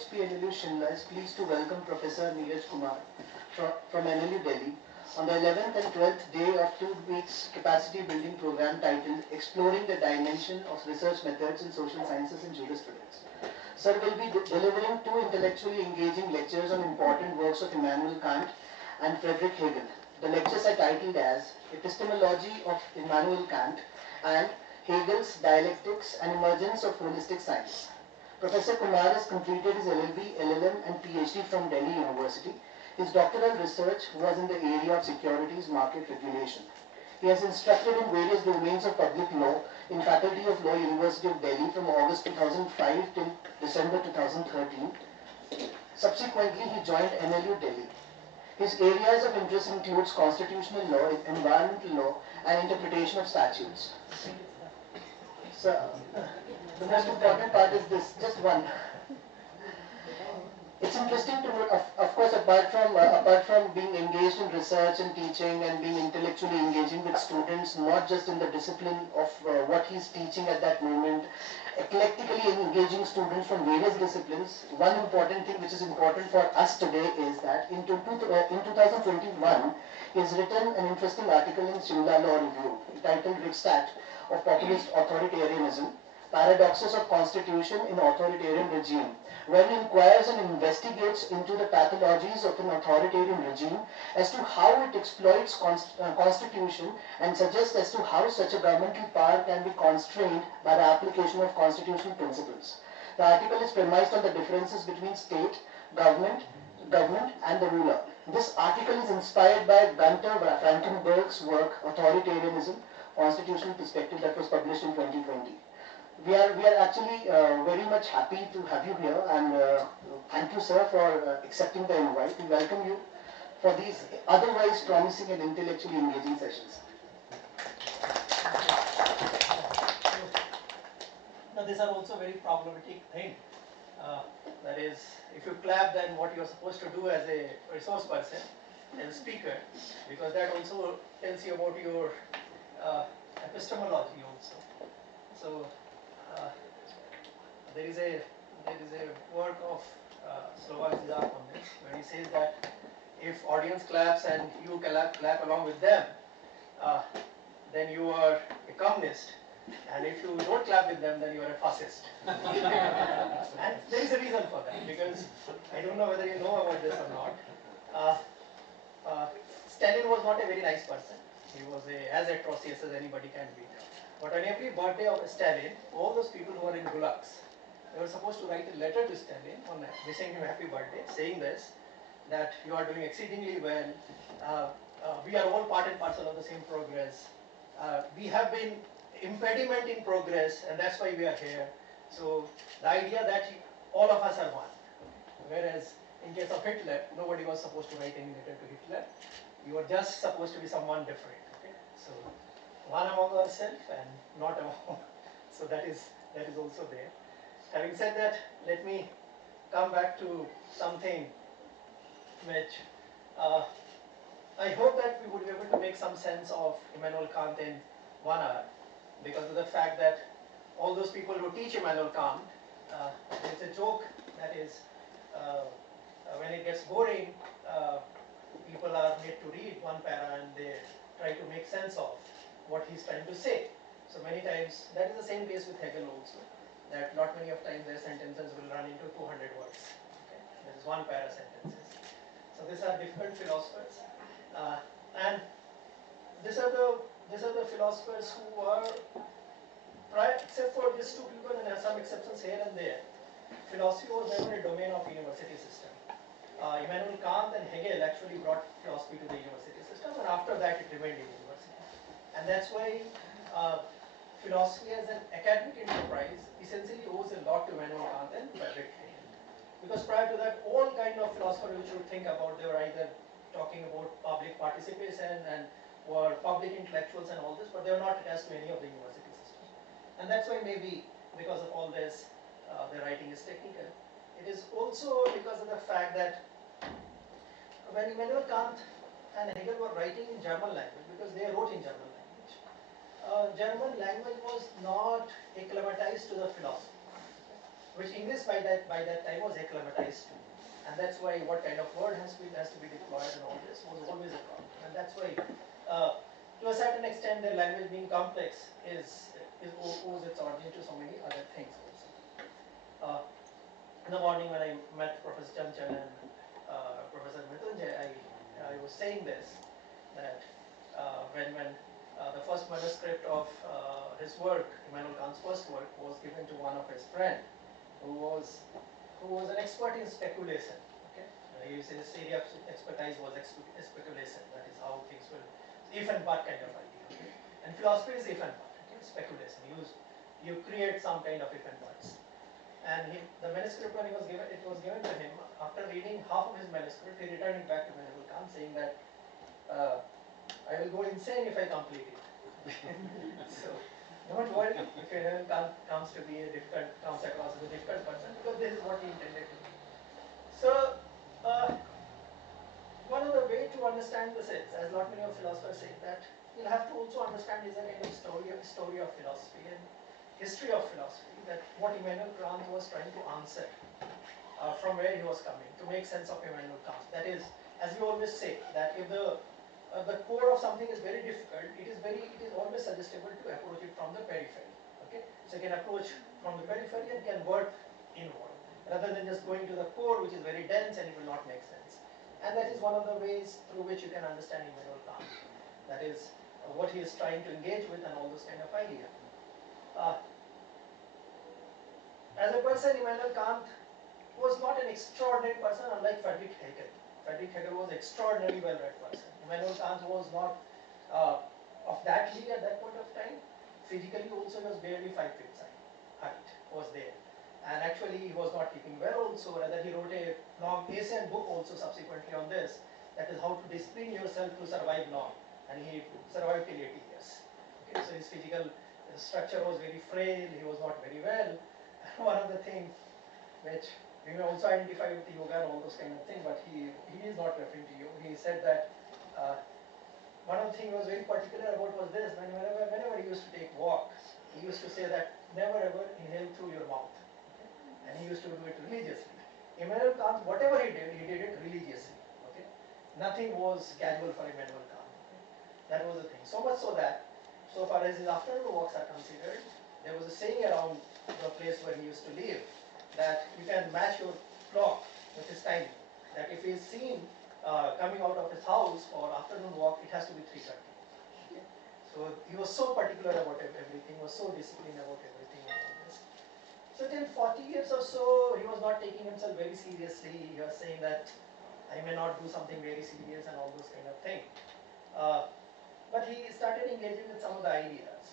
HPLLU Shimla is pleased to welcome Professor Niraj Kumar from NLU Delhi on the 11th and 12th day of 2 weeks capacity building program titled Exploring the Dimension of Research Methods in Social Sciences and Jurisprudence. Sir will be delivering 2 intellectually engaging lectures on important works of Immanuel Kant and Friedrich Hegel. The lectures are titled as Epistemology of Immanuel Kant and Hegel's Dialectics and Emergence of Holistic Science. Professor Kumar has completed his LLB, LLM and PhD from Delhi University. His doctoral research was in the area of securities market regulation. He has instructed in various domains of public law in Faculty of Law, University of Delhi from August 2005 till December 2013. Subsequently, he joined NLU Delhi. His areas of interest includes constitutional law, environmental law and interpretation of statutes. So, the most important part is this, just one. It's interesting to note, of course, apart from being engaged in research and teaching and being intellectually engaging with students, not just in the discipline of what he's teaching at that moment, eclectically engaging students from various disciplines, one important thing which is important for us today is that in 2021, he has written an interesting article in Shimla Law Review titled Rikstat of Populist Authoritarianism, Paradoxes of Constitution in Authoritarian Regime, where he inquires and investigates into the pathologies of an authoritarian regime as to how it exploits constitution and suggests as to how such a governmental power can be constrained by the application of constitutional principles. The article is premised on the differences between state, government and the ruler. This article is inspired by Gunther Frankenberg's work, Authoritarianism, Constitutional Perspective, that was published in 2020. We are actually very much happy to have you here, and thank you, sir, for accepting the invite. We welcome you for these otherwise promising and intellectually engaging sessions. Now, these are also very problematic thing. That is, if you clap, then what you are supposed to do as a resource person, as a speaker, because that also tells you about your epistemology also. So. There is a work of Slovak Zizak on this, where he says that if audience claps and you clap along with them, then you are a communist, and if you don't clap with them, then you are a fascist. And there is a reason for that, because I don't know whether you know about this or not. Stalin was not a very nice person. He was as atrocious as anybody can be. But on every birthday of Stalin, all those people who were in gulags, they were supposed to write a letter to Stalin on wishing him happy birthday, saying this, that you are doing exceedingly well, we are all part and parcel of the same progress, we have been impediment in progress, and that's why we are here. So the idea that all of us are one. Whereas in case of Hitler, nobody was supposed to write any letter to Hitler. You were just supposed to be someone different. Okay? So one among ourselves and not among. So that is also there. Having said that, let me come back to something which I hope that we would be able to make some sense of Immanuel Kant in 1 hour, because of the fact that all those people who teach Immanuel Kant, it's a joke that is when it gets boring, people are made to read one para and they try to make sense of what he's trying to say. So many times, that is the same case with Hegel also, that not many of times their sentences will run into 200 words. Okay? That is one para sentences. So these are different philosophers, and these are the philosophers who are, except for these two people, and there are some exceptions here and there, philosophy was never a domain of university system. Immanuel Kant and Hegel actually brought philosophy to the university system, and after that it remained in university. And that's why philosophy as an academic enterprise essentially owes a lot to Immanuel Kant and Friedrich Hegel. Because prior to that, all kind of philosophers which you would think about, they were either talking about public participation and were public intellectuals and all this, but they were not attached to any of the university system. And that's why maybe because of all this, the writing is technical. It is also because of the fact that when Immanuel Kant and Hegel were writing in German language, because they wrote in German language, German language was not acclimatized to the philosophy. which English by that time was acclimatized to, and that's why what kind of word has to be deployed and all this was always a problem, and that's why to a certain extent the language being complex owes its origin to so many other things also. In the morning when I met Professor Chamchal and Professor Mrityunjay, I was saying this, that when the first manuscript of his work, Immanuel Kant's first work, was given to one of his friends who was an expert in speculation. Okay, his area of expertise was speculation. That is how things will, if and but kind of idea. Okay? And philosophy is if and but. Okay? Speculation. You create some kind of if and buts. And the manuscript, when it was given to him. After reading half of his manuscript, he returned it back to Immanuel Kant, saying that I will go insane if I complete it. So don't worry if Immanuel Kant comes across as a difficult person, because this is what he intended to be. So one of the way to understand this is, as lot many of philosophers say, that you'll have to also understand is a kind of story of philosophy and history of philosophy, that what Immanuel Kant was trying to answer from where he was coming, to make sense of Immanuel Kant. That is, as we always say, that if the core of something is very difficult, it is always suggestible to approach it from the periphery. Okay, so you can approach from the periphery and can work inward, rather than just going to the core, which is very dense and it will not make sense. And that is one of the ways through which you can understand Immanuel Kant. That is what he is trying to engage with and all those kind of idea. As a person, Immanuel Kant was not an extraordinary person, unlike Friedrich Hegel. Friedrich Hegel was an extraordinarily well-read person. Immanuel Kant was not of that league at that point of time. Physically also he was barely 5 feet height was there. And actually he was not keeping well also, rather he wrote a long essay and book also subsequently on this, that is how to discipline yourself to survive long. And he survived till 80 years. Okay, so his physical structure was very frail, he was not very well. And one of the things which we may also identify with the yoga and all those kind of things, but he is not referring to you. He said that one of the things he was very particular about was this: whenever he used to take walk, he used to say that never ever inhale through your mouth. Okay? And he used to do it religiously. Immanuel Kant, whatever he did it religiously. Okay? Nothing was casual for Immanuel Kant. Okay? That was the thing. So much so that, so far as his afternoon walks are considered, there was a saying around the place where he used to live, that you can match your clock with his time. That if he is seen coming out of his house for afternoon walk, it has to be 3:30. Okay? So he was so particular about everything, was so disciplined about everything and all this. So till 40 years or so, he was not taking himself very seriously. He was saying that I may not do something very serious and all those kind of thing. But he started engaging with some of the ideas.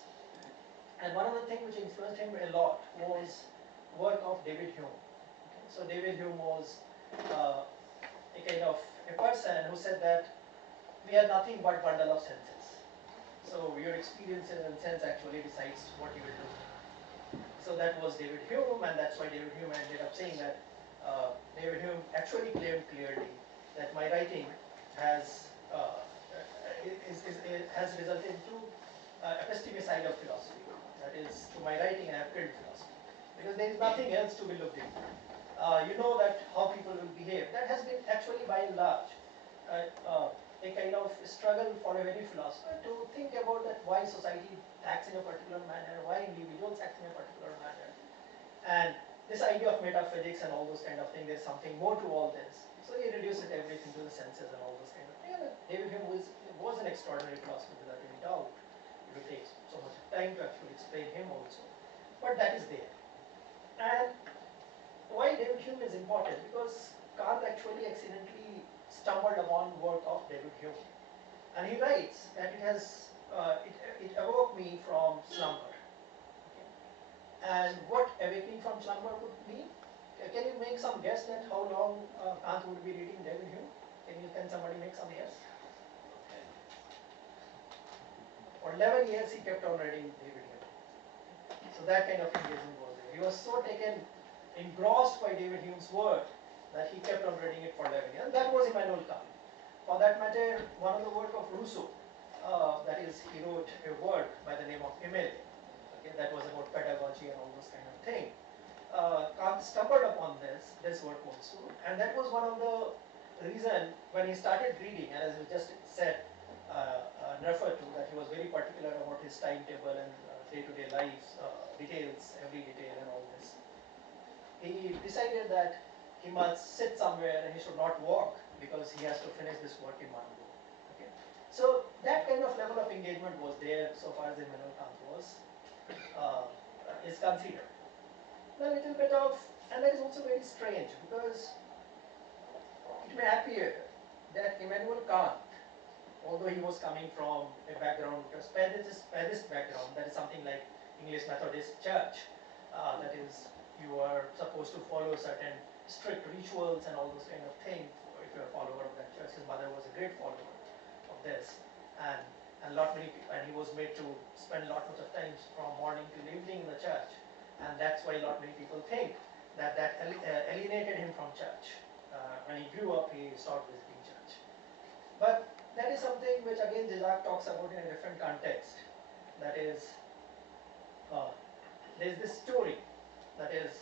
And one of the things which influenced him a lot was work of David Hume. Okay? So David Hume was a kind of a person who said that we are nothing but bundle of senses. So your experiences and sense actually decides what you will do. So that was David Hume, and that's why David Hume ended up saying that David Hume actually claimed clearly that my writing has resulted into episteme side of philosophy. That is, to my writing I have killed philosophy, because there is nothing else to be looked into. You know that how people will behave. That has been actually by and large a kind of struggle for a very philosopher to think about that why society acts in a particular manner, why individuals act in a particular manner. And this idea of metaphysics and all those kind of things, there's something more to all this. So he reduced everything to the senses and all those kind of things. And David Hume was an extraordinary philosopher without any doubt. It will take so much time to actually explain him also. But that is there. And why David Hume is important? Because Kant actually accidentally stumbled upon work of David Hume. And he writes that it awoke me from slumber. Okay. And what awakening from slumber would mean? Can you make some guess that how long Kant would be reading David Hume? Can somebody make some guess? For 11 years he kept on reading David Hume. So that kind of engagement was there. He was so engrossed by David Hume's work that he kept on reading it for 11 years. And that was Immanuel Kant. For that matter, one of the work of Rousseau, that is, he wrote a work by the name of Emile. Okay, that was about pedagogy and all those kind of things. Kant stumbled upon this work also, and that was one of the reason when he started reading, and as we just said, referred to, that he was very particular about his timetable and day-to-day life details, every detail and all this. He decided that he must sit somewhere and he should not walk because he has to finish this work in one go. Okay? So that kind of level of engagement was there so far as Immanuel Kant is considered. A little bit of, and that is also very strange because it may appear that Immanuel Kant, although he was coming from a background, a Padist background, that is something like English Methodist Church, that is, you are supposed to follow certain strict rituals and all those kind of things if you're a follower of that church. His mother was a great follower of this, and and he was made to spend a lot much of time from morning till evening in the church, and that's why a lot many people think that alienated him from church. When he grew up, he stopped visiting church. But that is something which again Zizak talks about in a different context. That is, there's this story that is,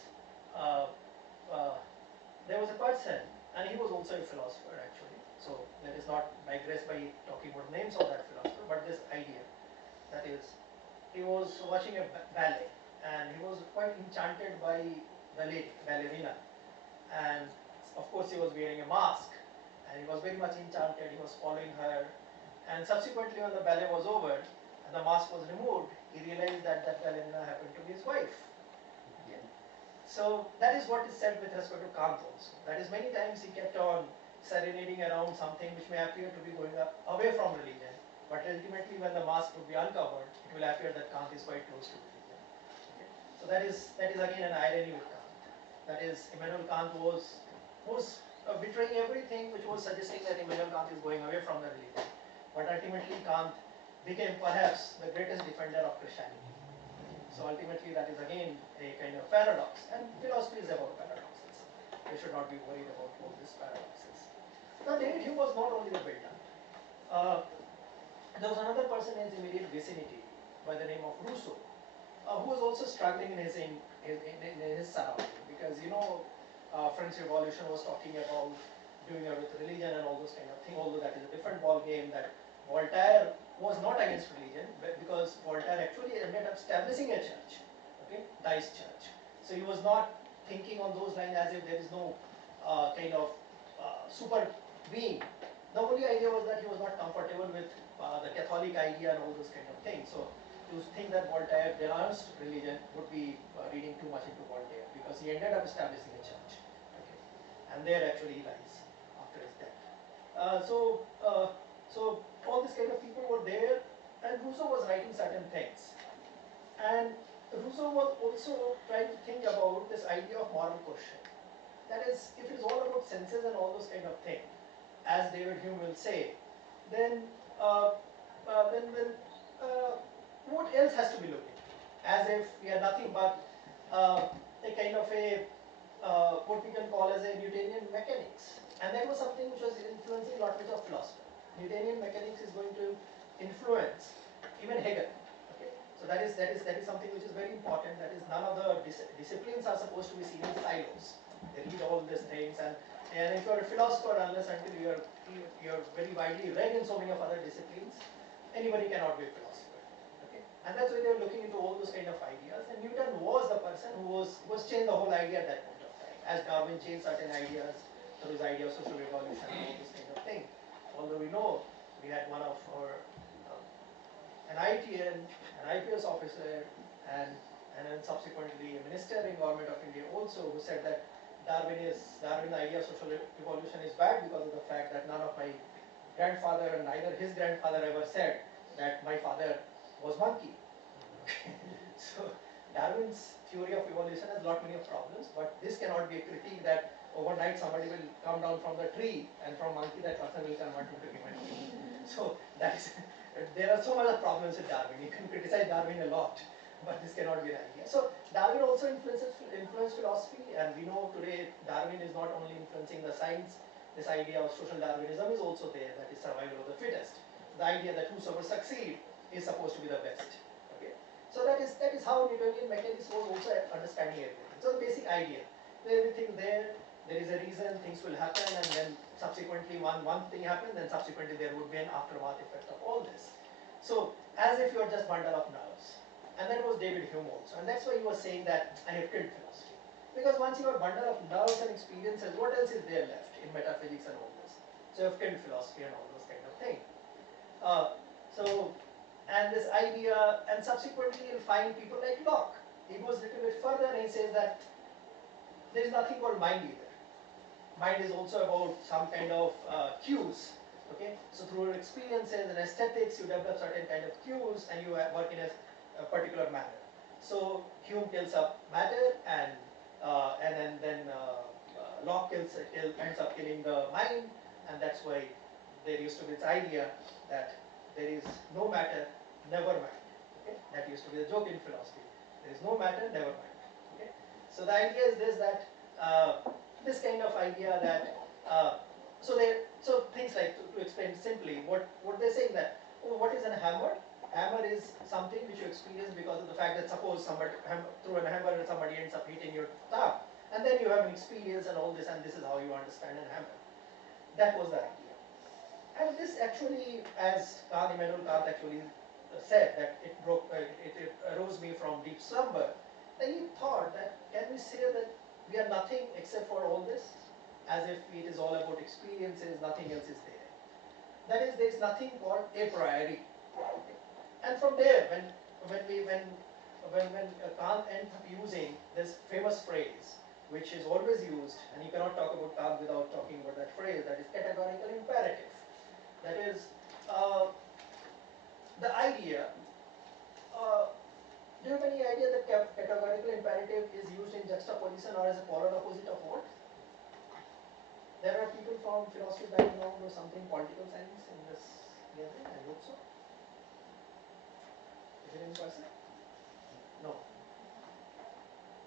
there was a person, and he was also a philosopher actually. So let us not digress by talking about names of that philosopher, but this idea, that is, he was watching a ballet, and he was quite enchanted by the lady, ballerina, and of course he was wearing a mask, and he was very much enchanted. He was following her, and subsequently when the ballet was over and the mask was removed, he realized that that ballerina happened to be his wife. Yeah. So that is what is said with respect to Kant also. That is, many times he kept on serenading around something which may appear to be going away from religion, but ultimately when the mask would be uncovered, it will appear that Kant is quite close to religion. Okay. So that is again an irony with Kant. That is, Immanuel Kant was betraying everything which was suggesting that Immanuel Kant is going away from the religion. But ultimately Kant became perhaps the greatest defender of Christianity. So ultimately that is again a kind of paradox, and philosophy is about paradoxes. We should not be worried about all these paradoxes. Now David Hume was not only the builder. There was another person in his immediate vicinity by the name of Rousseau, who was also struggling in his surrounding, because French Revolution was talking about doing away with religion and all those kind of things, although that is a different ball game. That Voltaire was not against religion, because Voltaire actually ended up establishing a church, okay, Dice Church. So he was not thinking on those lines as if there is no kind of super being. The only idea was that he was not comfortable with the Catholic idea and all those kind of things. So to think that Voltaire denounced religion would be reading too much into Voltaire, because he ended up establishing a church. Okay. And there actually he lies after his death. So all these kind of people were there, and Rousseau was writing certain things. And Rousseau was also trying to think about this idea of moral question. That is, if it's all about senses and all those kind of things, as David Hume will say, then what else has to be looked into? As if we are nothing but a kind of what we can call as a Newtonian mechanics. And that was something which was influencing a lot of philosophers. Newtonian mechanics is going to influence even Hegel. Okay? So that is something which is very important. That is, none of the disciplines are supposed to be seen in silos. They read all these things, and if you are a philosopher, unless until you're very widely read in so many of other disciplines, anybody cannot be a philosopher. Okay? And that's why they're looking into all those kind of ideas. And Newton was the person who was changed the whole idea at that point of time, as Darwin changed certain ideas through his idea of social evolution and all this kind of thing. Although we know we had one of our an ITN, an IPS officer, and then subsequently a minister in government of India also, who said that Darwin's idea of social evolution is bad because of the fact that none of my grandfather and neither his grandfather ever said that my father was monkey. So Darwin's theory of evolution has lot many problems, but this cannot be a critique that overnight somebody will come down from the tree and from monkey that person will convert into human being. So there are so many problems with Darwin. You can criticize Darwin a lot, but this cannot be an idea. So Darwin also influenced philosophy, and we know today Darwin is not only influencing the science. This idea of social Darwinism is also there, that is survival of the fittest. The idea that whosoever succeeds is supposed to be the best. Okay, so that is how Newtonian mechanics was also understanding everything. So the basic idea, everything there is a reason, things will happen, and then subsequently one thing happens, then subsequently there would be an aftermath effect of all this. So as if you are just bundle of nerves. And that was David Hume also. And that's why he was saying that I have killed philosophy. Because once you are a bundle of nerves and experiences, what else is there left in metaphysics and all this? So you have killed philosophy and all those kind of things. And this idea, and subsequently you'll find people like Locke. He goes a little bit further and he says that there is nothing called mind either. Mind is also about some kind of cues. Okay, so through your experiences and aesthetics, you develop certain kind of cues, and you work in a particular manner. So Hume kills up matter, and then Locke ends up killing the mind, and that's why there used to be this idea that there is no matter, never mind. Okay, that used to be the joke in philosophy. There is no matter, never mind. Okay, so the idea is this, that this kind of idea that so things like, to explain simply, what they're saying that, oh, what is a hammer? Hammer is something which you experience because of the fact that suppose somebody through a hammer somebody ends up hitting your thumb, and then you have an experience and all this, and this is how you understand a hammer. That was the idea. And this actually, as Immanuel Kant actually said, that it arose me from deep slumber. Then he thought that, can we say that we are nothing except for all this? As if it is all about experiences, nothing else is there. That is, there is nothing called a priori. And from there, when Kant ends up using this famous phrase, which is always used, and you cannot talk about Kant without talking about that phrase, that is categorical imperative. That is the idea. Do you have any idea that categorical imperative is used in juxtaposition or as a polar opposite of what? There are people from philosophy background or something, political science in this gathering, I hope so. Is it in person? No.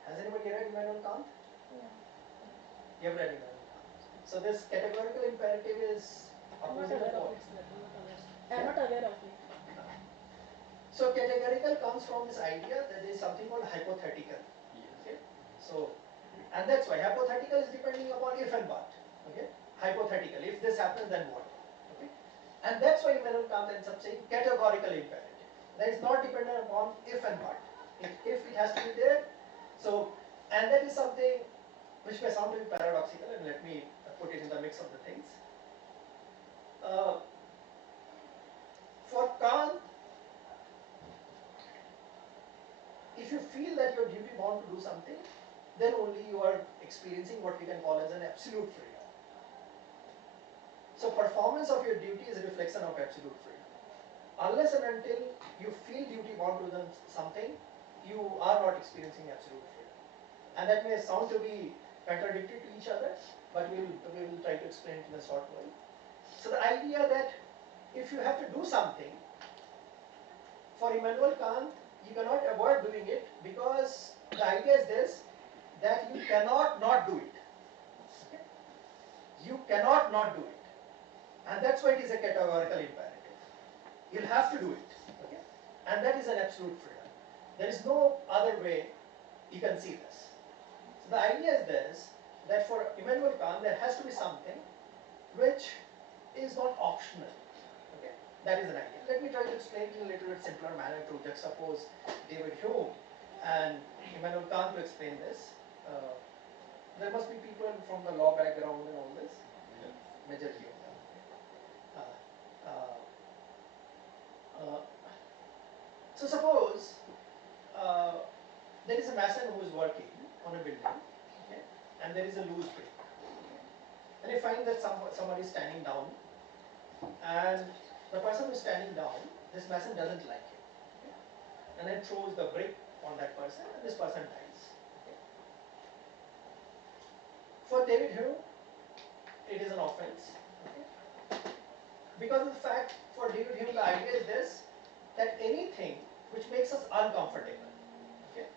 Has anybody read Immanuel Kant? Yeah. You have read Immanuel Kant. So this categorical imperative is opposite of what? I'm not aware of it. So categorical comes from this idea that there is something called hypothetical. Okay? So, and that's why hypothetical is depending upon if and but. Okay? Hypothetical. If this happens, then what? Okay? And that's why Immanuel Kant ends up saying categorical imperative. That is not dependent upon if and but. If it has to be there. So, and that is something which may sound to be paradoxical, and let me put it in the mix of the things. For Kant, if you feel that you're duty bound to do something, then only you are experiencing what we can call as an absolute freedom. So performance of your duty is a reflection of absolute freedom. Unless and until you feel duty bound to something, you are not experiencing absolute freedom. And that may sound to be contradictory to each other, but we will try to explain it in a short way. So the idea that if you have to do something, for Immanuel Kant, you cannot avoid doing it, because the idea is this, that you cannot not do it. Okay? You cannot not do it. And that's why it is a categorical imperative. You'll have to do it. Okay? And that is an absolute freedom. There is no other way you can see this. So the idea is this, that for Immanuel Kant, there has to be something which is not optional. Okay? That is an idea. Let me try to explain it in a little bit simpler manner to juxtapose David Hume and Immanuel Kant to explain this. There must be people from the law background and all this. Majority of them. So suppose there is a mason who is working on a building, okay, and there is a loose brick. And you find that somebody is standing down, and the person who is standing down, this mason doesn't like him, okay, and then throws the brick on that person, and this person dies. Okay. For David Hume, it is an offense, okay, because of the fact, for David Hume, the idea is this, that anything which makes us uncomfortable, okay,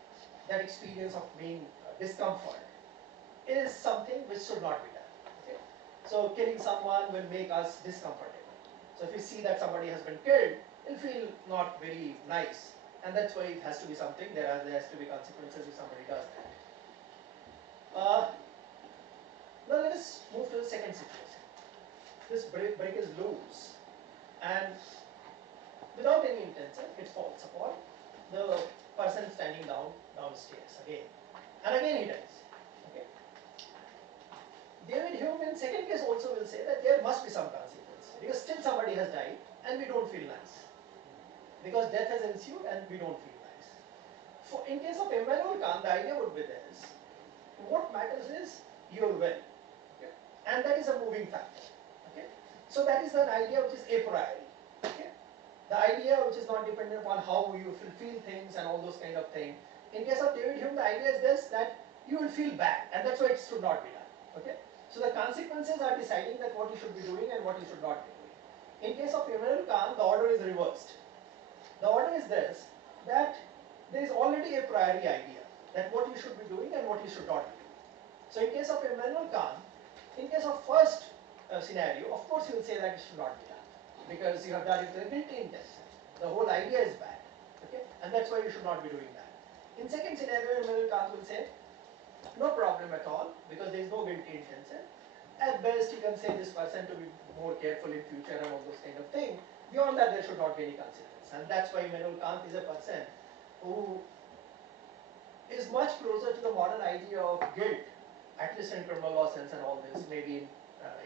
that experience of being discomfort, is something which should not be done. Okay? So killing someone will make us discomfortable. So if you see that somebody has been killed, it'll feel not very nice, and that's why it has to be something. There has to be consequences if somebody does that. Now let us move to the second situation. This brick is loose, and without any intention, it falls upon the person standing downstairs again, and again he dies. Okay. David Hume in second case also will say that there must be some consequence because still somebody has died and we don't feel nice because death has ensued and we don't feel nice. In case of Immanuel Kant, the idea would be this: what matters is your will, okay? And that is a moving factor. Okay, so that is an idea which is a priori. Okay, the idea which is not dependent upon how you feel things and all those kind of things. In case of David Hume, the idea is this, that you will feel bad, and that's why it should not be done. Okay, so the consequences are deciding that what you should be doing and what you should not be doing. In case of Immanuel Kant, the order is reversed. The order is this, that there is already a priori idea that what you should be doing and what you should not be doing. So in case of Immanuel Kant, in case of first scenario, of course you will say that it should not be done because you have done it with a guilty intention. The whole idea is bad, okay, and that's why you should not be doing that. In second scenario, Immanuel Kant will say, no problem at all because there is no guilty intention. At best, you can say this person to be more careful in future and all those kind of things. Beyond that, there should not be any consequence. And that's why Immanuel Kant is a person who is much closer to the modern idea of guilt, at least in criminal law sense and all this, maybe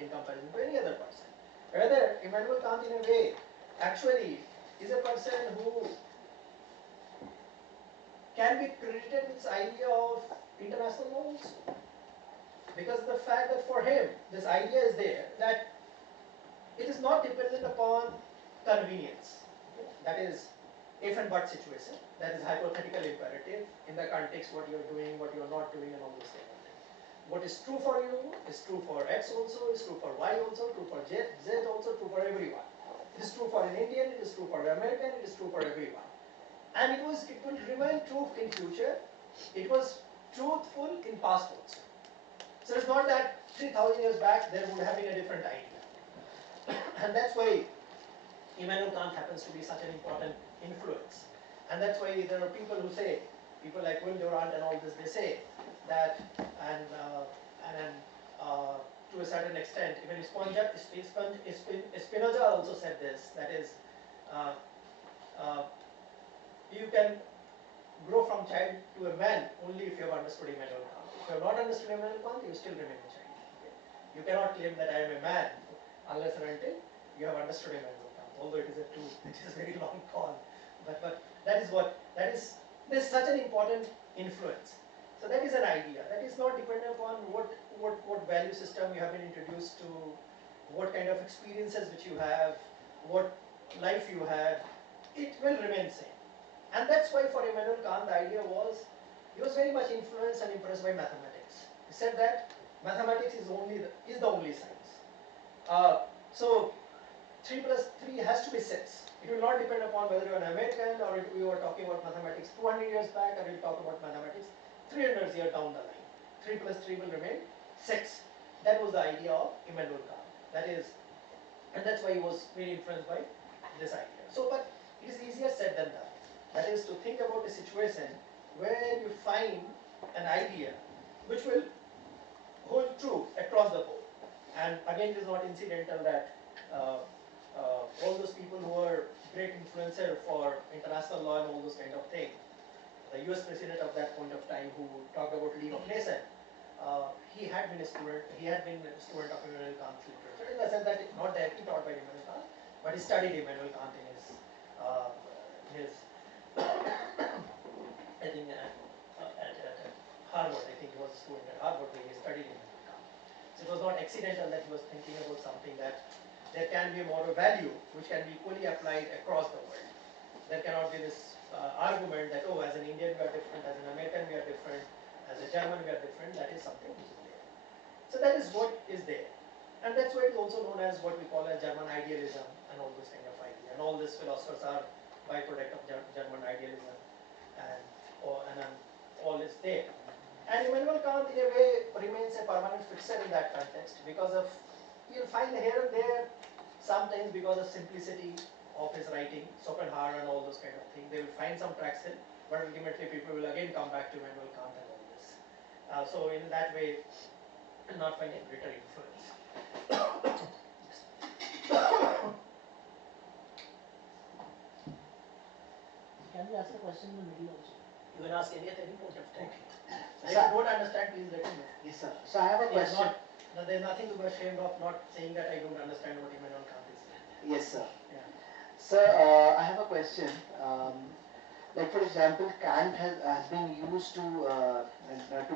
in comparison to any other person. Rather, Immanuel Kant in a way actually is a person who can be credited with this idea of international law also. Because of the fact that for him, this idea is there that it is not dependent upon convenience. Okay? That is if and but situation. That is hypothetical imperative in the context what you are doing, what you are not doing, and all those kind of things. What is true for you is true for X also, is true for Y also, true for Z also, true for everyone. It is true for an Indian, it is true for an American, it is true for everyone. And it will remain true in future. It was truthful in past also. So it's not that 3,000 years back there would have been a different idea. And that's why Immanuel Kant happens to be such an important influence. And that's why there are people who say, people like Will Durant and all this, they say that, and to a certain extent, even Spinoza also said this, that is, you can grow from child to a man only if you have understood Immanuel Kant. If you have not understood Immanuel Kant, you still remain a child. Okay? You cannot claim that I am a man unless and until you have understood Immanuel Kant. Although it is a very long call, but that is there's such an important influence. So that is an idea that is not dependent upon what value system you have been introduced to, what kind of experiences which you have, what life you had. It will remain same. And that's why for Immanuel Kant the idea was, he was very much influenced and impressed by mathematics. He said that mathematics is the only science. So 3 plus 3 has to be 6. It will not depend upon whether you are an American or we were talking about mathematics 200 years back, or we'll talk about mathematics 300 years down the line. 3 plus 3 will remain 6. That was the idea of Immanuel Kant. That is, and that's why he was very influenced by this idea. So, but it is easier said than done. That is to think about a situation where you find an idea which will hold true across the board. And again, it is not incidental that all those people who were great influencer for international law and all those kind of things, the US president of that point of time who talked about League of Nations, he had been a student of Immanuel Kant's literature, in the sense that not directly taught by Immanuel Kant, but he studied Immanuel Kant in his I think at Harvard. I think he was a student at Harvard where he studied Immanuel Kant. So it was not accidental that he was thinking about something that there can be a moral value which can be equally applied across the world. There cannot be this argument that, oh, as an Indian we are different, as an American we are different, as a German we are different. That is something which is there. So that is what is there. And that's why it is also known as what we call as German idealism and all those kind of ideas. And all these philosophers are byproduct of German idealism, and all is there. And Immanuel Kant in a way remains a permanent fixture in that context because of, you'll find here and there, sometimes because of simplicity of his writing, Schopenhauer and all those kind of things, they will find some traction, but ultimately people will again come back to Immanuel Kant and all this. So in that way, I'm not finding greater influence. Can we ask a question in the middle also? You can ask any at any point of time. Okay. If you don't understand, please let me know. Yes, sir. So I have a question. There's nothing to be ashamed of not saying that I don't understand what Immanuel Kant is saying. Yes, sir. Yeah. Sir, I have a question. Like for example, Kant has been used to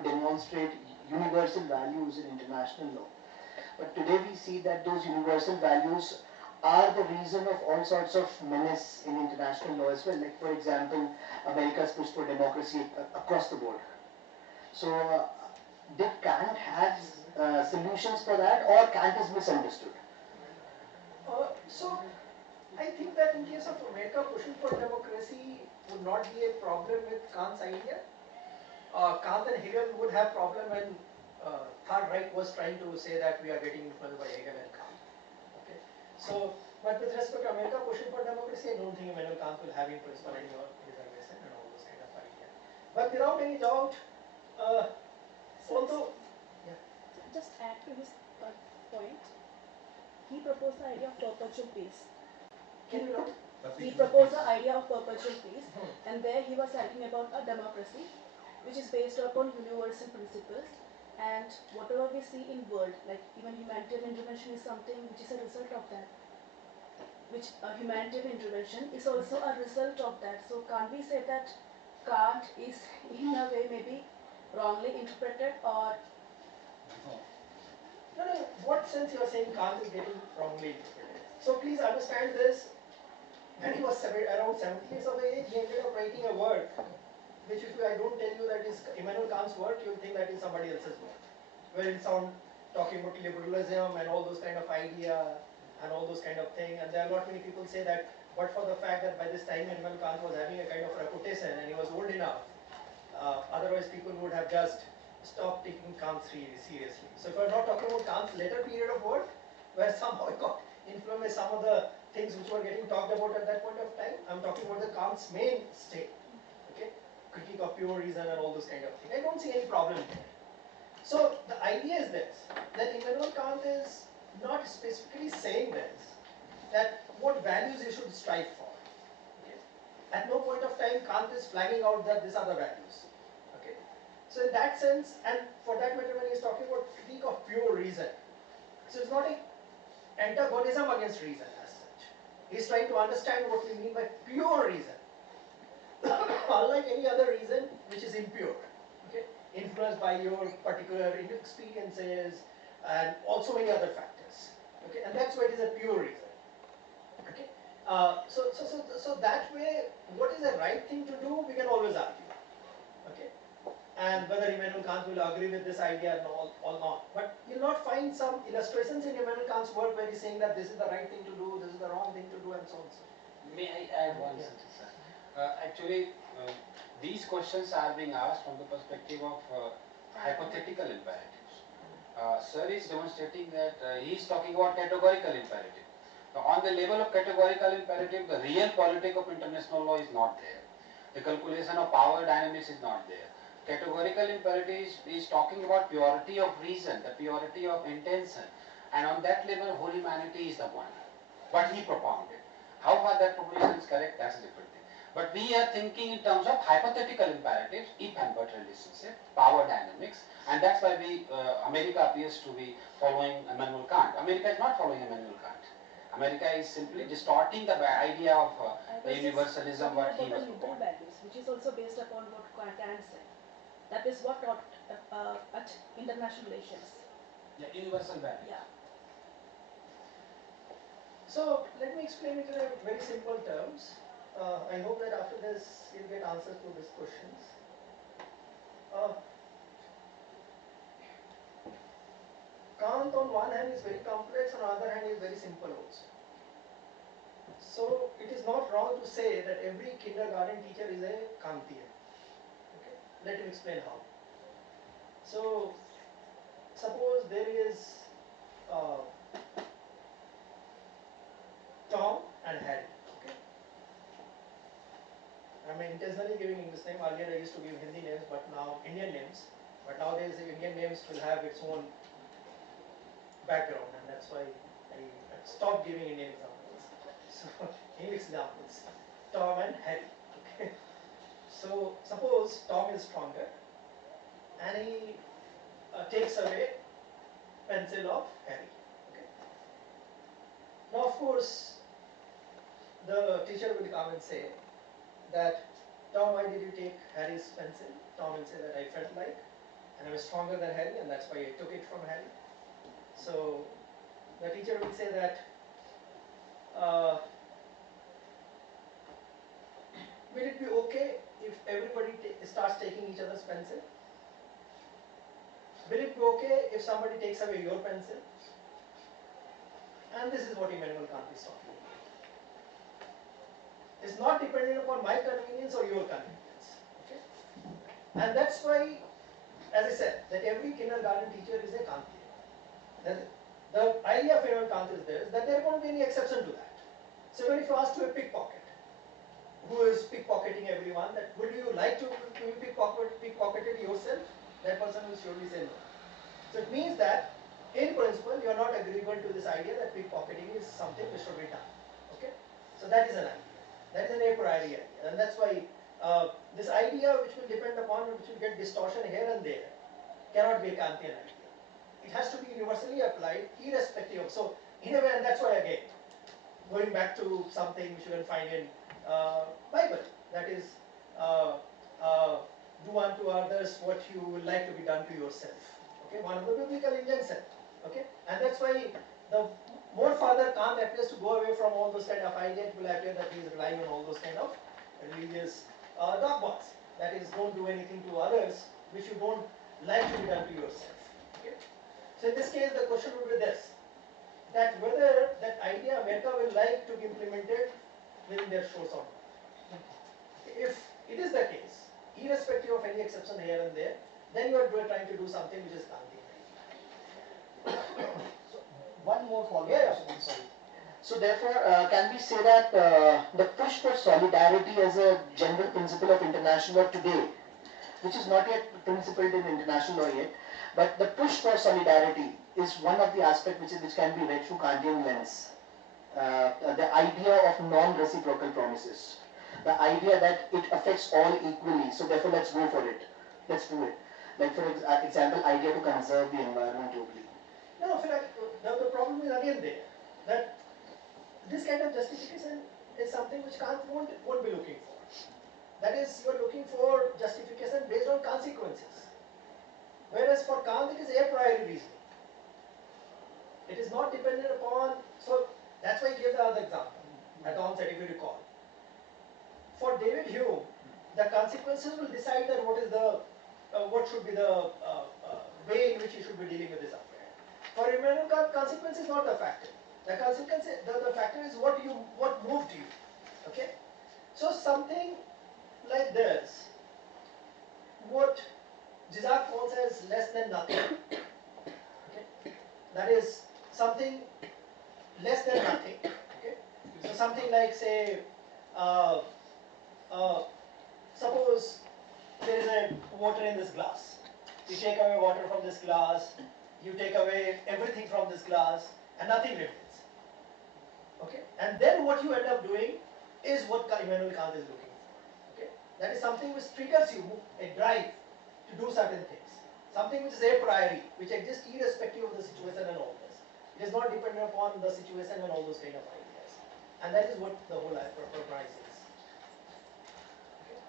demonstrate universal values in international law. But today we see that those universal values are the reason of all sorts of menace in international law as well. Like for example, America's push for democracy across the board. So, did Kant have solutions for that, or Kant is misunderstood? So, I think that in case of America pushing for democracy would not be a problem with Kant's idea. Kant and Hegel would have problem when Third Reich was trying to say that we are getting influenced by Hegel and Kant. Okay. So, but with respect to America pushing for democracy, I don't think Immanuel Kant will have in principality or reservation and all those kind of ideas. But without any doubt, although just add to his point, he proposed the idea of perpetual peace. can you know? He proposed the idea of perpetual peace, and there he was talking about a democracy which is based upon universal principles, and whatever we see in world, like even humanitarian intervention is something which is a result of that. Which humanitarian intervention is also a result of that. So can't we say that Kant is in a way maybe wrongly interpreted, or No, what sense you are saying Kant is getting wrongly interpreted? So please understand this. When he was around 70 years of age, he ended up writing a work, which if I don't tell you that is Immanuel Kant's work, you'll think that is somebody else's work. Where it's on talking about liberalism and all those kind of idea and all those kind of thing. And there are not many people say that, but for the fact that by this time Immanuel Kant was having a kind of reputation and he was old enough, otherwise people would have just stopped taking Kant seriously. So if we're not talking about Kant's later period of work, where somehow it got influenced by some of the things which were getting talked about at that point of time, I'm talking about the Kant's main state, okay, critique of pure reason and all those kind of things. I don't see any problem there. So the idea is this, that Immanuel Kant is not specifically saying this, that what values you should strive for. Okay? At no point of time Kant is flagging out that these are the values. Okay? So in that sense, and for that matter when he is talking about critique of pure reason, so it's not an antagonism against reason as such. He is trying to understand what we mean by pure reason. Unlike any other reason which is impure, okay, influenced by your particular experiences and also many other factors, okay, and that's why it is a pure reason, okay. So that way, what is the right thing to do, we can always argue, okay, and whether Immanuel Kant will agree with this idea or not. But you'll not find some illustrations in Immanuel Kant's work where he's saying that this is the right thing to do, this is the wrong thing to do, and so on. May I add one sentence, sir? Actually, these questions are being asked from the perspective of hypothetical imperatives. Sir is demonstrating that he is talking about categorical imperative. Now, on the level of categorical imperative, the real politic of international law is not there. The calculation of power dynamics is not there. Categorical imperative is talking about purity of reason, the purity of intention, and on that level, whole humanity is the one. What he propounded. How far that proposition is correct, that's a different thing. But we are thinking in terms of hypothetical imperatives, if and but relationship, power dynamics, and that's why America appears to be following Immanuel Kant. America is not following Immanuel Kant. America is simply distorting the idea of the universalism what he was liberal values, which is also based upon what Kant said. That is what taught at international relations. Yeah, universal values. Yeah. So let me explain it in a very simple terms. I hope that after this you'll get answers to these questions. Kant on one hand is very complex, on the other hand is very simple also. So it is not wrong to say that every kindergarten teacher is a Kantian. Okay? Let me explain how. So suppose there is Tom and Harry. Okay? I'm intentionally giving English name. Earlier I used to give Hindi names, but now Indian names. But nowadays the Indian names will have its own background, and that's why I stopped giving Indian examples. So English examples, Tom and Harry. Okay. So suppose Tom is stronger, and he takes away pencil of Harry. Okay. Now of course the teacher will come and say that, Tom, why did you take Harry's pencil? Tom will say that I felt like, and I was stronger than Harry, and that's why I took it from Harry. So the teacher will say that, will it be okay if everybody starts taking each other's pencil? Will it be okay if somebody takes away your pencil? And this is what Immanuel Kant is talking about. It's not dependent upon my convenience or your convenience. Okay? And that's why, as I said, that every kindergarten teacher is a Kantian. The idea of Immanuel Kant is this, that there won't be any exception to that. So when if you ask to a pickpocket, who is pickpocketing everyone, that would you like to be pickpocketed yourself? That person will surely say no. So it means that, in principle, you are not agreeable to this idea that pickpocketing is something which should be done. Okay? So that is an idea. That is an a priori idea, and that's why this idea, which will depend upon, which will get distortion here and there, cannot be a Kantian idea. It has to be universally applied, irrespective of. So in a way, and that's why again, going back to something which you can find in Bible, that is, do unto others what you would like to be done to yourself. Okay, one of the biblical injunctions. Okay, and that's why the more further Kant appears to go away from all those kind of ideas, it will appear that he is relying on all those kind of religious dogmas. That is, don't do anything to others which you don't like to be done to yourself. Okay? So in this case, the question would be this, that whether that idea America will like to be implemented within their shores or not. If it is the case, irrespective of any exception here and there, then you are trying to do something which is Kantian. One more follow-up Yeah. question, sorry. So therefore, can we say that the push for solidarity as a general principle of international law today, which is not yet principled in international law yet, but the push for solidarity is one of the aspects which can be read through Kantian lens. The idea of non-reciprocal promises, the idea that it affects all equally, so therefore let's go for it, let's do it. Like for example, idea to conserve the environment globally. No, in fact, the problem is again there, that this kind of justification is something which Kant won't be looking for. That is, you are looking for justification based on consequences. Whereas for Kant, it is a priori reasoning. It is not dependent upon, so that's why I gave the other example at the onset, if you recall. For David Hume, the consequences will decide that what should be the way in which you should be dealing with this affair. For Immanuel Kant, consequence is not the factor. The consequence, the factor is what moved you. Okay, so something like this, what Gisard calls as less than nothing. Okay, that is something less than nothing. Okay, so something like, say, suppose there is a water in this glass. You take away water from this glass, you take away everything from this glass, and nothing remains. Okay, and then what you end up doing is what Immanuel Kant is looking for. Okay, that is something which triggers you a drive to do certain things. Something which is a priori, which exists irrespective of the situation and all this. It is not dependent upon the situation and all those kind of ideas. And that is what the whole enterprise is. Okay.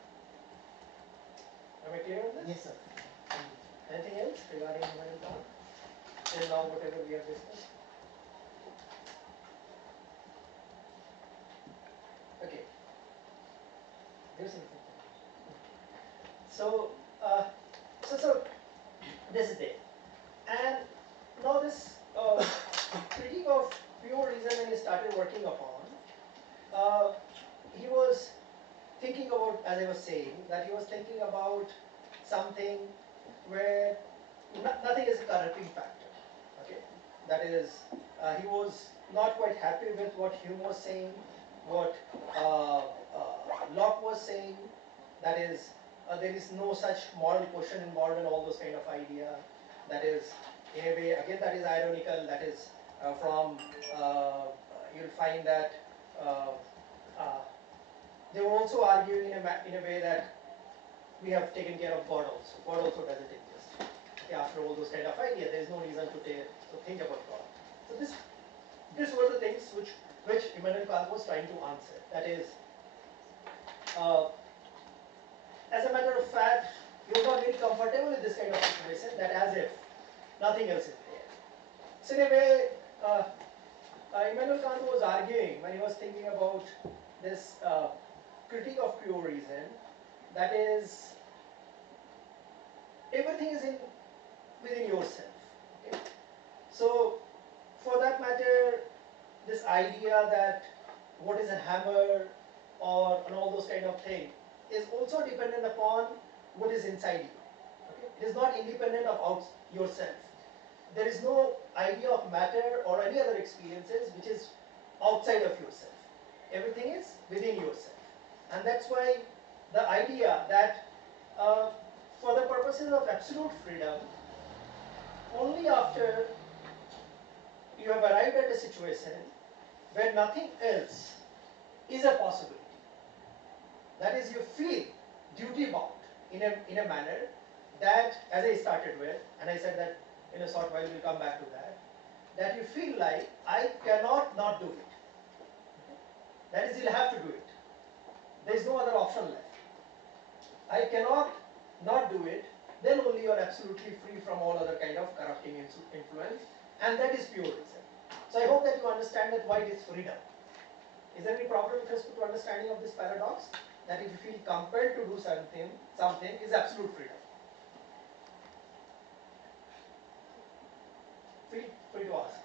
Am I clear on this? Yes, sir. Anything else regarding Immanuel Kant? Till now, whatever we have discussed. Okay. Here's something. So, so this is there. And now this critique of pure reason when he started working upon, he was thinking about, as I was saying, that he was thinking about something where nothing is a corrupting factor. Okay, that is, he was not quite happy with what Hume was saying, what Locke was saying. That is, there is no such moral question involved in all those kind of idea. That is, in a way, again, that is ironical. That is from you'll find that they were also arguing in a way that we have taken care of God also. God also doesn't exist. Okay, after all those kind of idea, there is no reason to think about God. So these were the things which Immanuel Kant was trying to answer. That is, as a matter of fact, he was not very comfortable with this kind of situation. That as if nothing else is there. So in a way, Immanuel Kant was arguing when he was thinking about this critique of pure reason. That is, everything is within yourself. Okay? So, for that matter, this idea that what is a hammer and all those kind of things is also dependent upon what is inside you. Okay? It is not independent of yourself. There is no idea of matter or any other experiences which is outside of yourself. Everything is within yourself. And that's why the idea that for the purposes of absolute freedom, only after you have arrived at a situation where nothing else is a possibility, that is, you feel duty bound in a manner that, as I started with, and I said that in a short while we'll come back to that you feel like I cannot not do it. That is, you'll have to do it. There is no other option left. I cannot not do it, then only you are absolutely free from all other kind of corrupting influence, and that is pure reason. So I hope that you understand that why it is freedom. Is there any problem with respect to understanding of this paradox? That if you feel compelled to do something is absolute freedom. Feel free to ask.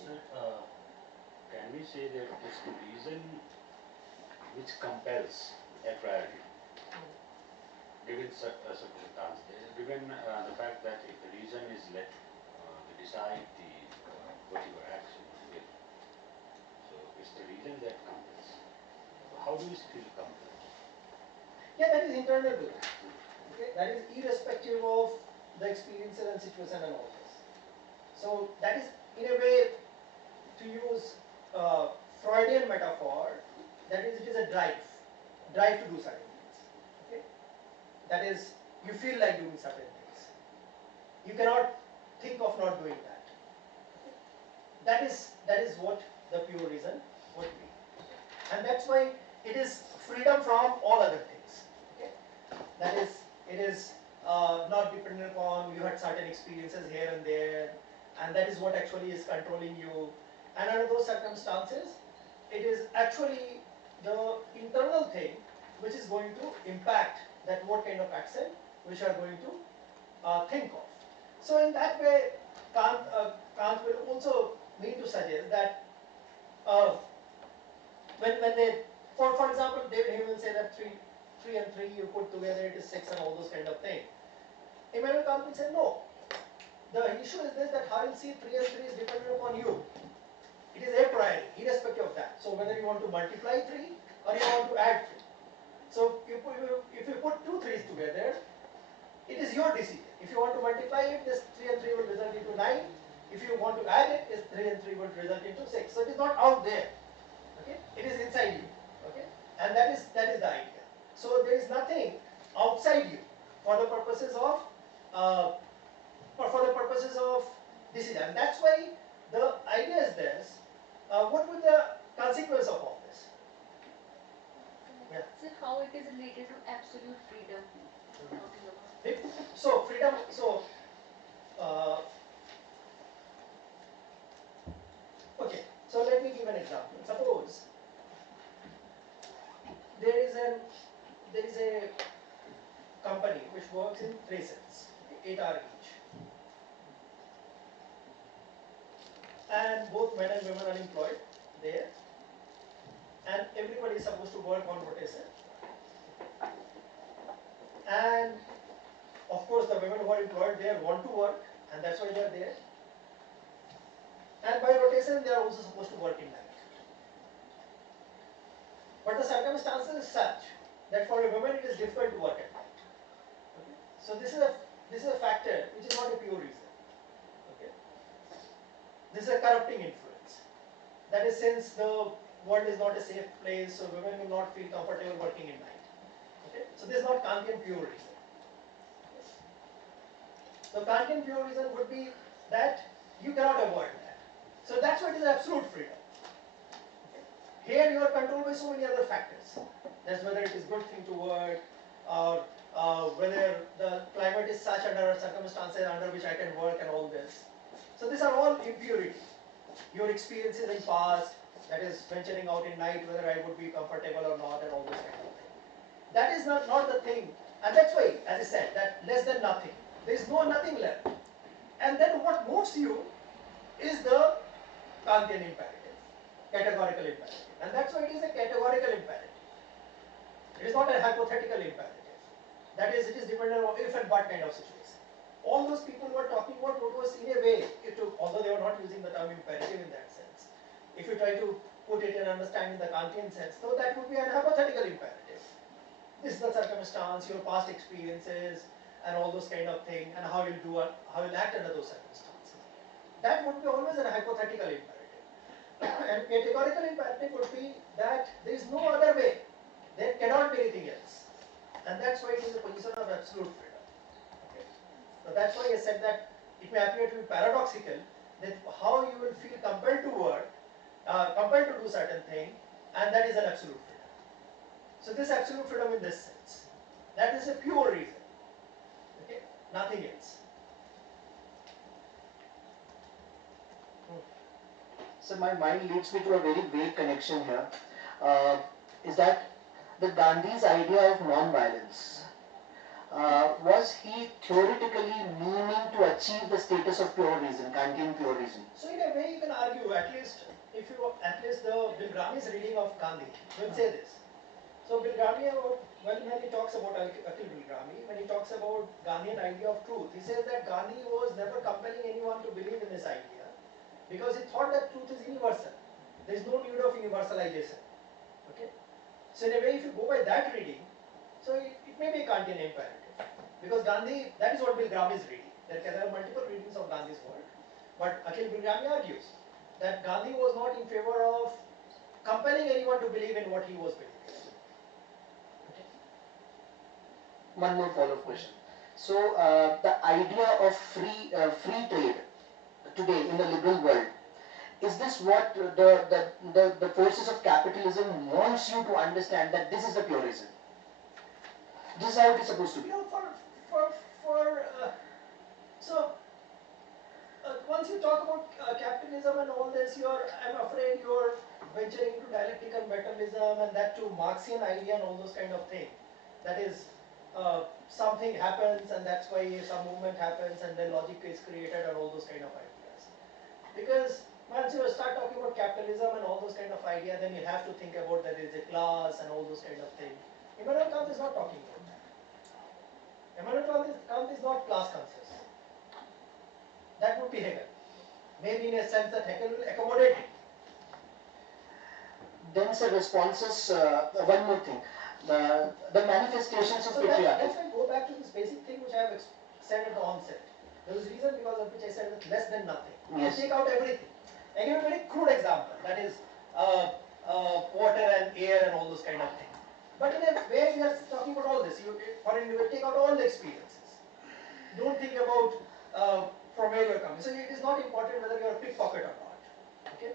Sir, can we say that it's the reason which compels a priority? Given circumstance, given the fact that if the reason is let to decide the whatever action will, so it's the reason that compels. How do you feel compelled? Yeah, that is internal to it. Okay, that is irrespective of the experiences and situation and all this. So that is, in a way, to use Freudian metaphor, that is, it is a drive to do certain things. Okay, that is, you feel like doing certain things. You cannot think of not doing that. Okay? That is what the pure reason would be, and that's why it is freedom from all other things. Okay, that is, it is not dependent upon you had certain experiences here and there, and that is what actually is controlling you. And under those circumstances, it is actually the internal thing which is going to impact that what kind of action which you are going to think of. So in that way, Kant will also mean to suggest that when they, for example, David Hume will say that 3 and 3 you put together, it is 6 and all those kind of things. Immanuel Kant will say no. The issue is this, that how you see 3 and 3 is dependent upon you. It is a priori, irrespective of that. So whether you want to multiply 3 or you want to add 3. So if you put 2 3's together, it is your decision. If you want to multiply it, this 3 and 3 will result into 9. If you want to add it, this 3 and 3 will result into 6. So it is not out there. Okay, it is inside you. Okay, and that is the idea. So there is nothing outside you for the purposes of decision. And that's why the idea is this. What would the consequence of all this? Yeah. So how it is related to absolute freedom? So freedom. So okay. So let me give an example. Suppose there is a company which works in 3 shifts, 8 hours each, and both men and women are employed there, and everybody is supposed to work on rotation. And of course, the women who are employed there want to work, and that's why they are there. And by rotation, they are also supposed to work in night. But the circumstances is such that for a woman it is difficult to work at night. So this is a factor which is not a pure reason. Okay. This is a corrupting influence. That is, since the world is not a safe place, so women will not feel comfortable working in night. Okay. So this is not Kantian pure reason. So Kantian pure reason would be that you cannot avoid that. So that's why it is absolute freedom. Here you are controlled by so many other factors. That's whether it is good thing to work, or whether the climate is such under circumstances under which I can work and all this. So these are all impurity. Your experiences in past, that is venturing out in night, whether I would be comfortable or not, and all this kind of thing. That is not the thing. And that's why, as I said, that less than nothing. There is no nothing left. And then what moves you is the Kantian imperative, categorical imperative. And that's why it is a categorical imperative. It is not a hypothetical imperative. That is, it is dependent on if and but kind of situation. All those people were talking about what was in a way, although they were not using the term imperative in that sense. If you try to put it in understanding the Kantian sense, so that would be an hypothetical imperative. This is the circumstance, your past experiences, and all those kind of things, and how you'll act under those circumstances. That would be always a hypothetical imperative. And categorical imperative would be that there is no other way. There cannot be anything else. And that's why it is a position of absolute freedom. Okay. So that's why I said that it may appear to be paradoxical that how you will feel compelled to work, compelled to do certain thing, and that is an absolute freedom. So this absolute freedom in this sense, that is a pure reason. Okay, nothing else. So my mind leads me to a very vague connection here. Is that the Gandhi's idea of non-violence? Was he theoretically meaning to achieve the status of pure reason, Kantian pure reason? So in a way you can argue, at least the Bilgrami's reading of Gandhi will say this. So Bilgrami, when he talks about Akhil Bilgrami, when he talks about Gandhian idea of truth, he says that Gandhi was never compelling anyone to believe in this idea because he thought that truth is universal. There is no need of universalization. Okay. So in a way, if you go by that reading, so it may be a Kantian imperative. Because Gandhi, that is what Bilgrami is reading. There are multiple readings of Gandhi's work. But Akhil Bilgrami argues that Gandhi was not in favor of compelling anyone to believe in what he was believing. Okay. One more follow-up question. So the idea of free trade today in the liberal world, is this what the forces of capitalism wants you to understand, that this is the pure reason? This is how it is supposed to be. Once you talk about capitalism and all this, I'm afraid you're venturing into dialectical materialism, and that too Marxian idea and all those kind of things. That is, something happens and that's why some movement happens and then logic is created and all those kind of ideas. Because once you start talking about capitalism and all those kind of ideas, then you have to think about that there is a class and all those kind of things. Immanuel Kant is not talking about that. Immanuel Kant is not class conscious. That would be Hegel. Maybe in a sense that Hegel will accommodate it. Then sir, responses, one more thing. The manifestations of patriarchy. That's why I go back to this basic thing which I have said at the onset. There was a reason because of which I said it's less than nothing. Yes. Take out everything. I give a very crude example, that is water and air and all those kind of things. But in a way we are talking about all this. You take out all the experiences. Don't think about from where you are coming. So it is not important whether you are a pickpocket or not. Okay?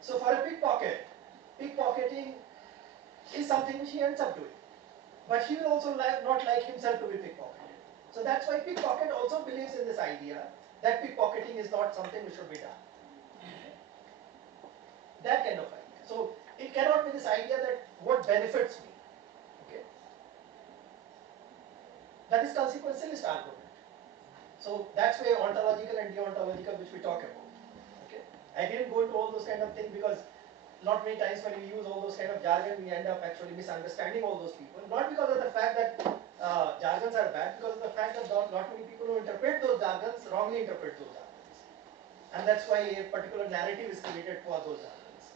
So for a pickpocketing is something which he ends up doing. But he will also not like himself to be pickpocketed. So that's why pickpocket also believes in this idea that pickpocketing is not something which should be done. That kind of idea. So it cannot be this idea that what benefits me. Okay? That is consequentialist argument. So that's why ontological and deontological which we talk about. Okay? I didn't go into all those kind of things because not many times when we use all those kind of jargon we end up actually misunderstanding all those people. Not because of the fact that jargons are bad, because of the fact that not many people who interpret those jargons wrongly interpret those jargons. And that's why a particular narrative is created for those jargons.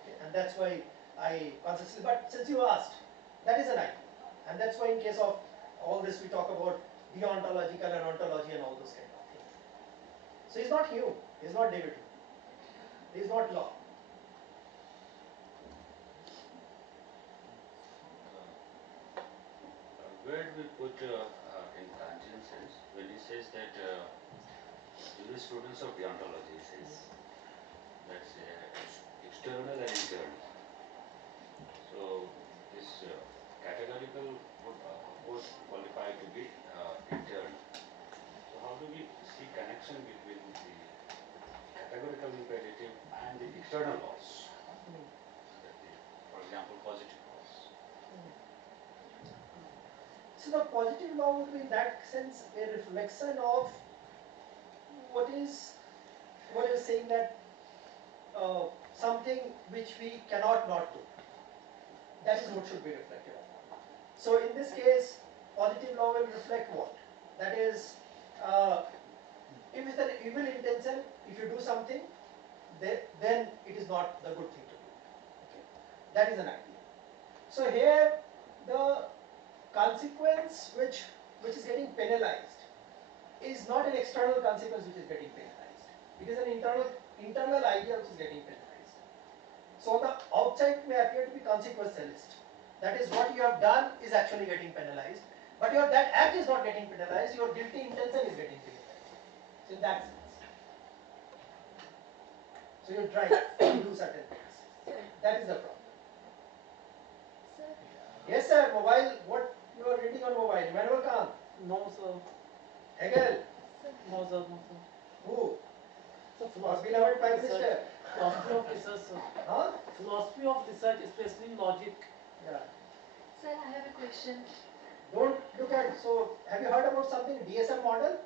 Okay? And that's why I consciously, but since you asked, that is an idea. And that's why in case of all this we talk about deontological and ontology and all those kind of things. So he's not Hume, he's not David Hume, he's not law. Where do we put in Kantian sense when he says that jurisprudence of deontology says that's external and internal. So this categorical would of course qualify to be internal. So how do we see connection between the categorical imperative and the external laws? For example, positive laws. So the positive law would be in that sense a reflection of what is saying that something which we cannot not do. That is what should be reflected upon. So in this case, positive law will reflect what? That is, if it's an evil intention, if you do something, then it is not the good thing to do. Okay? That is an idea. So here the consequence which is getting penalized is not an external consequence which is getting penalized. It is an internal idea which is getting penalized. So the outside may appear to be consequentialist. That is, what you have done is actually getting penalized, but that act is not getting penalized, your guilty intention is getting penalized. So in that sense. So you try to do certain things. That is the problem. Sir, Yes sir, mobile, what you are reading on mobile? Immanuel Kant? No, sir. Hegel? No, sir. No, sir. Who? So Our philosophy beloved of Prime research. Minister? Philosophy of research, sir. Huh? Philosophy of research, especially in logic. Yeah. sir, I have a question. Don't look at, so have you heard about something, DSM model?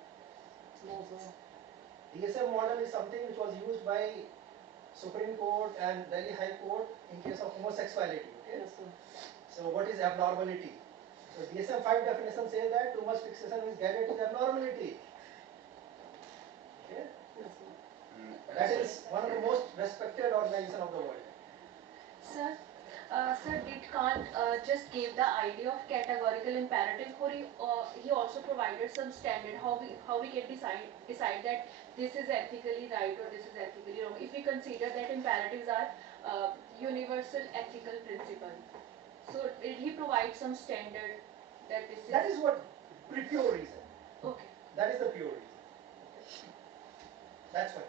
No, sir. DSM model is something which was used by Supreme Court and Delhi High Court in case of homosexuality. Okay? Yes, sir. So what is abnormality? So DSM-5 definition says that too much fixation with gadget is abnormality. Okay? Yes, sir. That is one of the most respected organization of the world. Sir, sir, did Kant just give the idea of categorical imperative, or he also provided some standard how we can decide that this is ethically right or this is ethically wrong? If we consider that imperatives are universal ethical principle, so did he provide some standard that this is? That is what pure reason. Okay. That is the pure reason. That's why.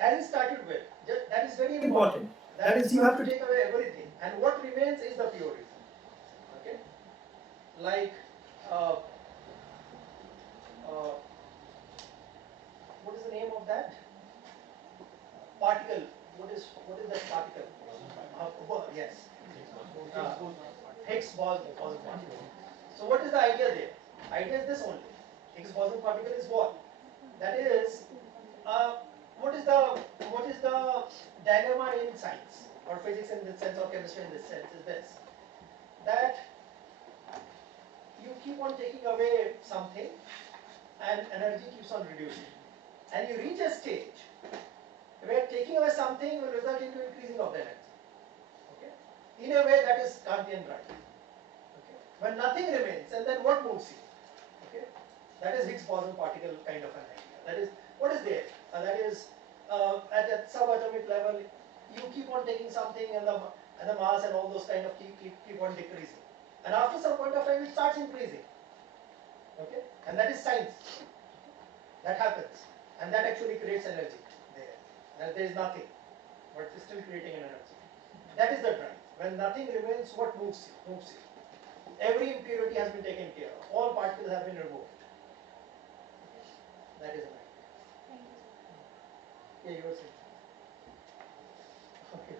As he started with, that is very important. That is, you have to take away everything, and what remains is the pure reason. Okay? Like, what is the name of that? Particle. What is that particle? Yes. Higgs boson particle. So what is the idea there? Idea is this only. Higgs boson particle is what? That is, what is the dilemma in science or physics in this sense or chemistry in this sense is this, that you keep on taking away something and energy keeps on reducing, and you reach a stage where taking away something will result into increasing of the energy. Okay? In a way that is Kantian right. Okay? When nothing remains, and then what moves you? Okay? That is Higgs boson particle kind of an idea. That is what is there. That is at a subatomic level, you keep on taking something, and the mass and all those kind of keep on decreasing, and after some point of time it starts increasing. Okay, and that is science. That happens, and that actually creates energy there. And there is nothing, but it's still creating an energy. That is the drive. When nothing remains, what moves you? Moves you. Every impurity has been taken care of. All particles have been removed. That is an idea. Thank you. Yeah, you were saying. Okay.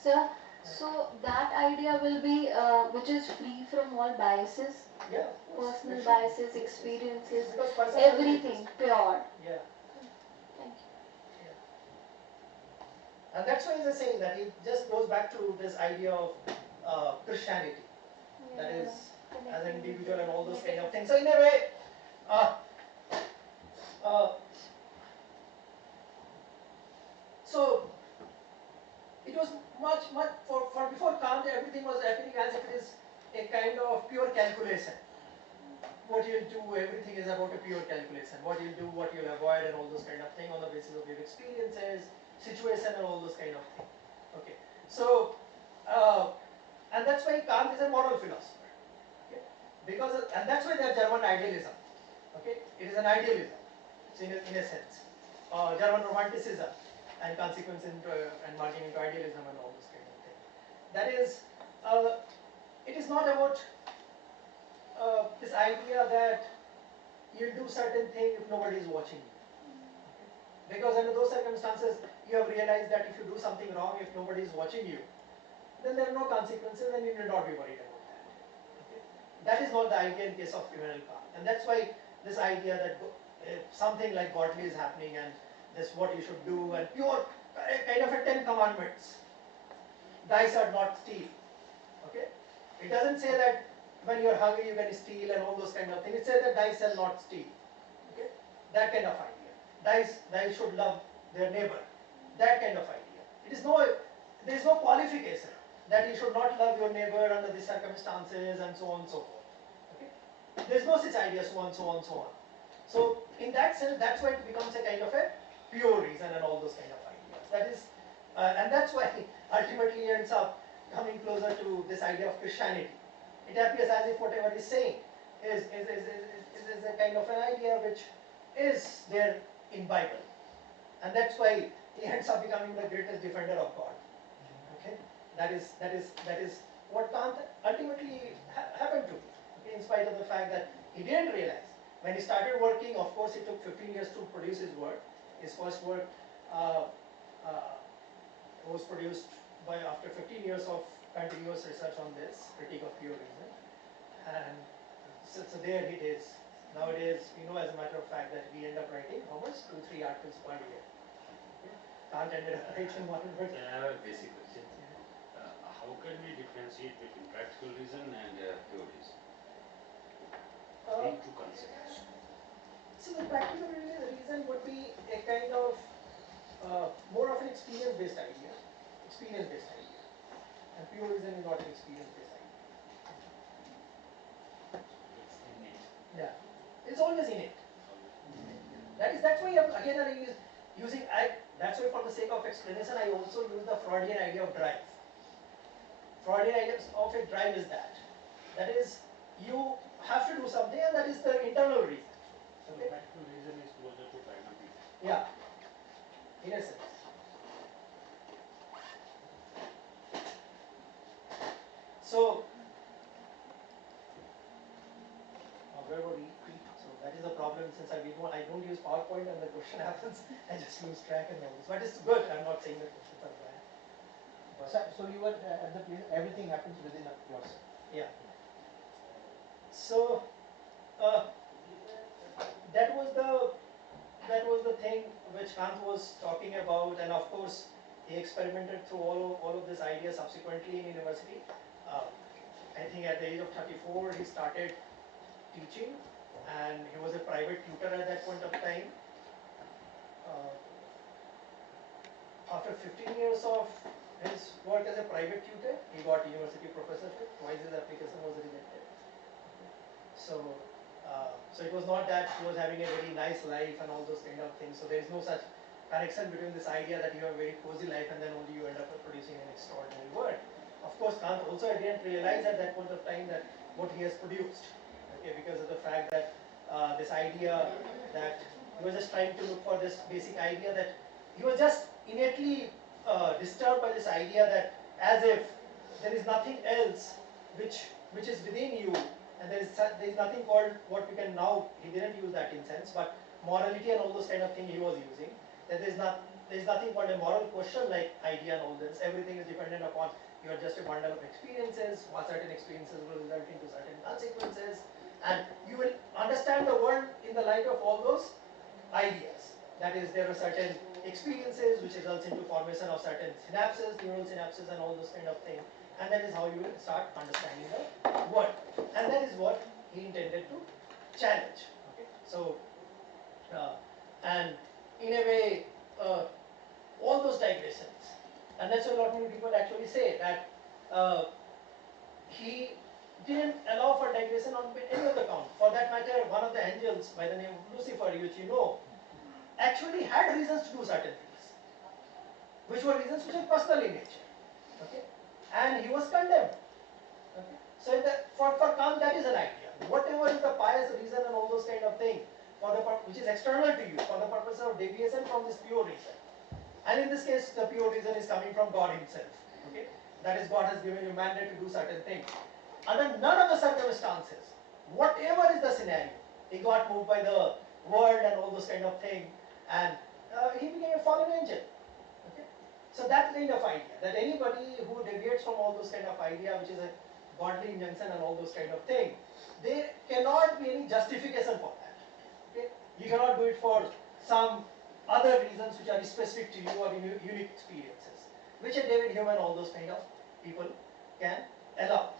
Sir, so that idea will be which is free from all biases, Yeah, of course. personal It should. biases, experiences, Because personality everything is- pure. Yeah. Thank you. Yeah. And that's why he's saying that it just goes back to this idea of Christianity. That is, as an individual and all those kind of things. So in a way, so it was much for before Kant, everything was happening as if it is a kind of pure calculation. what you'll do, everything is about a pure calculation. What you'll do, what you'll avoid, and all those kind of thing on the basis of your experiences, situation, and all those kind of thing. Okay, so and that's why Kant is a moral philosopher. Okay, because and that's why there's German idealism. Okay, it is an idealism, so in a sense, German romanticism, and consequence into and merging into idealism and all those kind of thing. That is, it is not about this idea that you'll do certain thing if nobody is watching you. Okay? Because under those circumstances, you have realized that if you do something wrong, if nobody is watching you, then there are no consequences and you will not be worried about that. Okay? That is not the idea in case of Immanuel Kant. And that's why this idea that something like godly is happening and this is what you should do and pure, kind of a 10 commandments. Dice are not steal. Okay? It doesn't say that when you are hungry you can steal and all those kind of things. It says that dice shall not steal. Okay? That kind of idea. Dice should love their neighbor. That kind of idea. There is no qualification that you should not love your neighbor under these circumstances and so on and so forth. Okay? There is no such idea, so on, so on, so on. So in that sense, that's why it becomes a kind of a pure reason and all those kind of ideas. That is, and that's why ultimately ends up coming closer to this idea of Christianity. It appears as if whatever he's saying is a kind of an idea which is there in Bible, and that's why he ends up becoming the greatest defender of God. Okay, that is what Kant ultimately happened to. Okay? In spite of the fact that he didn't realize when he started working. Of course, it took 15 years to produce his work. His first work was produced by after 15 years of continuous research on this critique of pure reason, and so there it is. Nowadays, as a matter of fact, that we end up writing how much 2-3 articles per year. Okay? Kant ended up writing one word. I have a basic question. How can we differentiate between practical reason and pure reason? These two concepts. So the practical reason would be a kind of more of an experience-based idea. And pure reason is not an experience-based idea. It's innate. Yeah, it's always innate. That's why again I use using that's why for the sake of explanation I also use the Freudian idea of drive. Freudian idea of a drive is that is you have to do something and that is the internal reason. So Okay? practical reason is closer to pragmatic. Yeah, in a sense. So, where were we? So that is the problem since I don't use PowerPoint and the question happens, I just lose track and all this. But it's good, I'm not saying the questions are bad. But So you were at the place, everything happens within yourself. yeah. So, that was the thing which Kant was talking about, and of course he experimented through all of these ideas subsequently in university. I think at the age of 34 he started teaching, and he was a private tutor at that point of time. After 15 years of his work as a private tutor, he got university professorship. Twice his application was rejected. So it was not that he was having a very nice life and all those kind of things. So there is no such connection between this idea that you have a very cozy life and then only you end up producing an extraordinary work. Of course, Kant also didn't realize at that point of time that what he has produced, okay, because of the fact that this idea that he was just trying to look for this basic idea that he was just innately disturbed by this idea that as if there is nothing else which is within you, and there is nothing called what we can now, he didn't use that in sense, but morality and all those kind of things he was using, that there is nothing called a moral question like idea and all this. Everything is dependent upon you are just a bundle of experiences, or certain experiences will result into certain consequences, and you will understand the world in the light of all those ideas. That is, there are certain experiences which results into formation of certain synapses, neural synapses and all those kind of things, and that is how you will start understanding the world. And that is what he intended to challenge. Okay? So, and in a way, all those digressions, and that's why a lot many people actually say that didn't allow for digression on any of the count. For that matter, one of the angels by the name of Lucifer, which you know, actually had reasons to do certain things, which were reasons which are personal in nature. Okay? And he was condemned. Okay? So for Kant, that is an idea. Whatever is the pious reason and all those kind of things, which is external to you, for the purpose of deviation from this pure reason. And in this case, the pure reason is coming from God himself. Okay? That is, God has given you mandate to do certain things. Under none of the circumstances, whatever is the scenario, he got moved by the world and all those kind of things, and he became a fallen angel. Okay? So that kind of idea, that anybody who deviates from all those kind of idea, which is a godly injunction and all those kind of things, there cannot be any justification for that. Okay? You cannot do it for some other reasons which are specific to you or unique experiences, which a David Hume and all those kind of people can allow.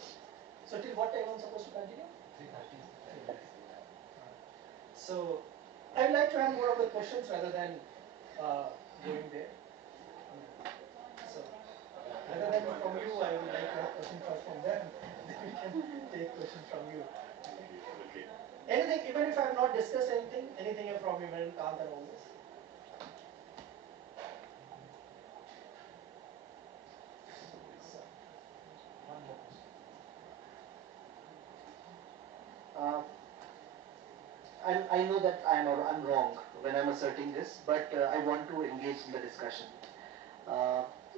So till what time I'm supposed to continue? 3:30. So I would like to have more of the questions rather than going there. So rather than from you, I would like to have questions first from them. Then we can take questions from you. Okay. Anything, even if I have not discussed anything from Immanuel Kant and all this. I know that I'm wrong when I'm asserting this, but I want to engage in the discussion.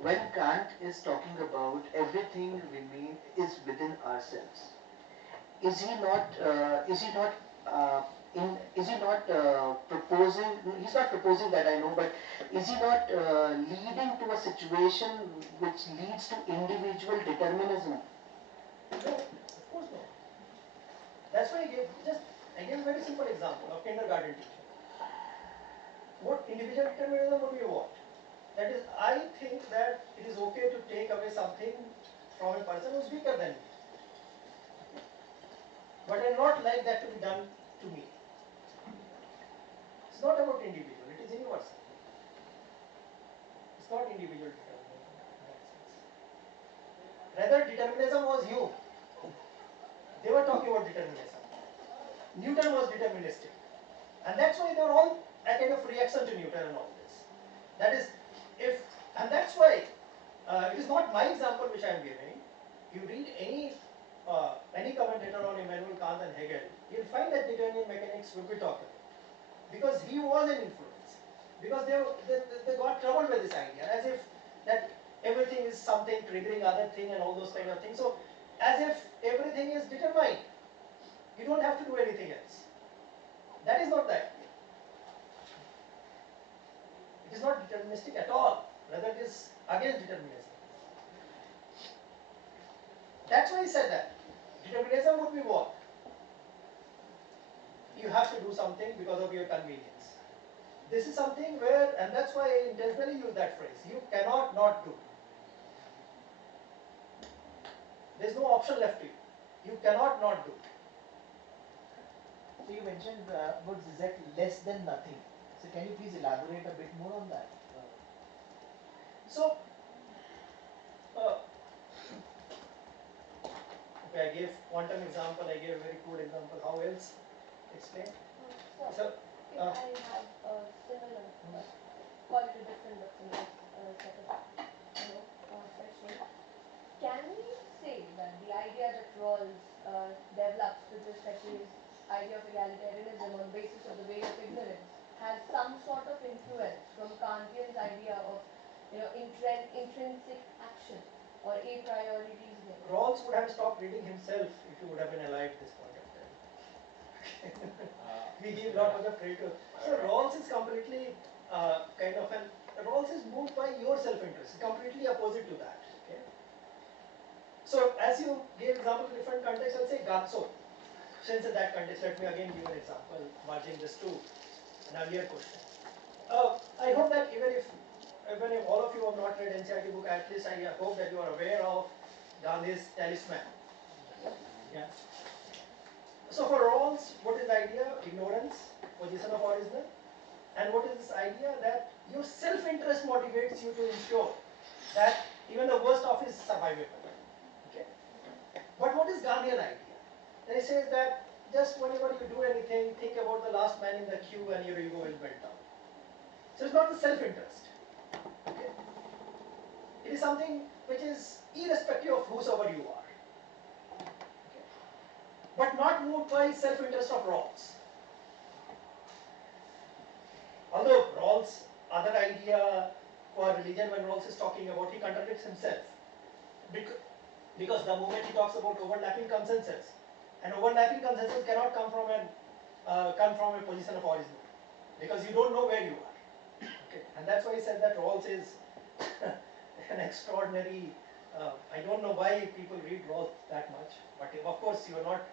When Kant is talking about everything remain is within ourselves, is he not proposing? He's not proposing that, I know, but is he not leading to a situation which leads to individual determinism? No, of course not. That's why I gave a very simple example of kindergarten teacher. What individual determinism would be what? That is, I think that it is okay to take away something from a person who is weaker than me. But I not like that to be done to me. It's not about individual, it is universal. It's not individual determinism in that sense. Rather, determinism was Hume. They were talking about determinism. Newton was deterministic. And that's why they were all a kind of reaction to Newton and all this. That is, and that's why it is not my example which I am giving. You read any commentator on Immanuel Kant and Hegel, you'll find that Newtonian mechanics will be talked about. Because he was an influence. Because they got troubled with this idea, as if that everything is something triggering other thing and all those kind of things. So, as if everything is determined. You don't have to do anything else. That is not the idea. It is not deterministic at all. Rather, it is against determinism. That's why he said that. Determinism would be what? You have to do something because of your convenience. This is something where, and that's why I intentionally use that phrase, you cannot not do. There is no option left to you. You cannot not do. So you mentioned about Z less than nothing. So can you please elaborate a bit more on that? So, okay, I gave quantum example, I gave a very good example. How else explain? So, if I have a similar, call it a different but similar set of, question, can we say that the idea that Rawls develops with respect to his idea of egalitarianism on the basis of the way of ignorance has some sort of influence from Kantian's idea of intrinsic action or a priori reasoning? Rawls would have stopped reading himself if he would have been alive at this point of time. We give a lot of the credit to. So Rawls is completely Rawls is moved by your self-interest, completely opposite to that. Okay? So as you gave example in different contexts, I'll say Gatso. Since in that context, let me again give an example, merging this to an earlier question. I hope that even if all of you have not read NCERT book, at least I hope that you are aware of Gandhi's talisman. Yeah. So for Rawls, what is the idea? Ignorance, position of original. And what is this idea? That your self-interest motivates you to ensure that even the worst of is survivable. Okay? But what is Gandhian idea? Then he says that just whenever you do anything, think about the last man in the queue and your ego will melt down. So it's not the self-interest. Okay? It is something which is irrespective of whosoever you are. Okay? But not moved by self-interest of Rawls. Although Rawls' other idea for religion, when Rawls is talking about, he contradicts himself. Because the moment he talks about overlapping consensus, and overlapping consensus cannot come from a position of origin, because you don't know where you are. Okay, and that's why he said that Rawls is an extraordinary. I don't know why people read Rawls that much, but of course you are not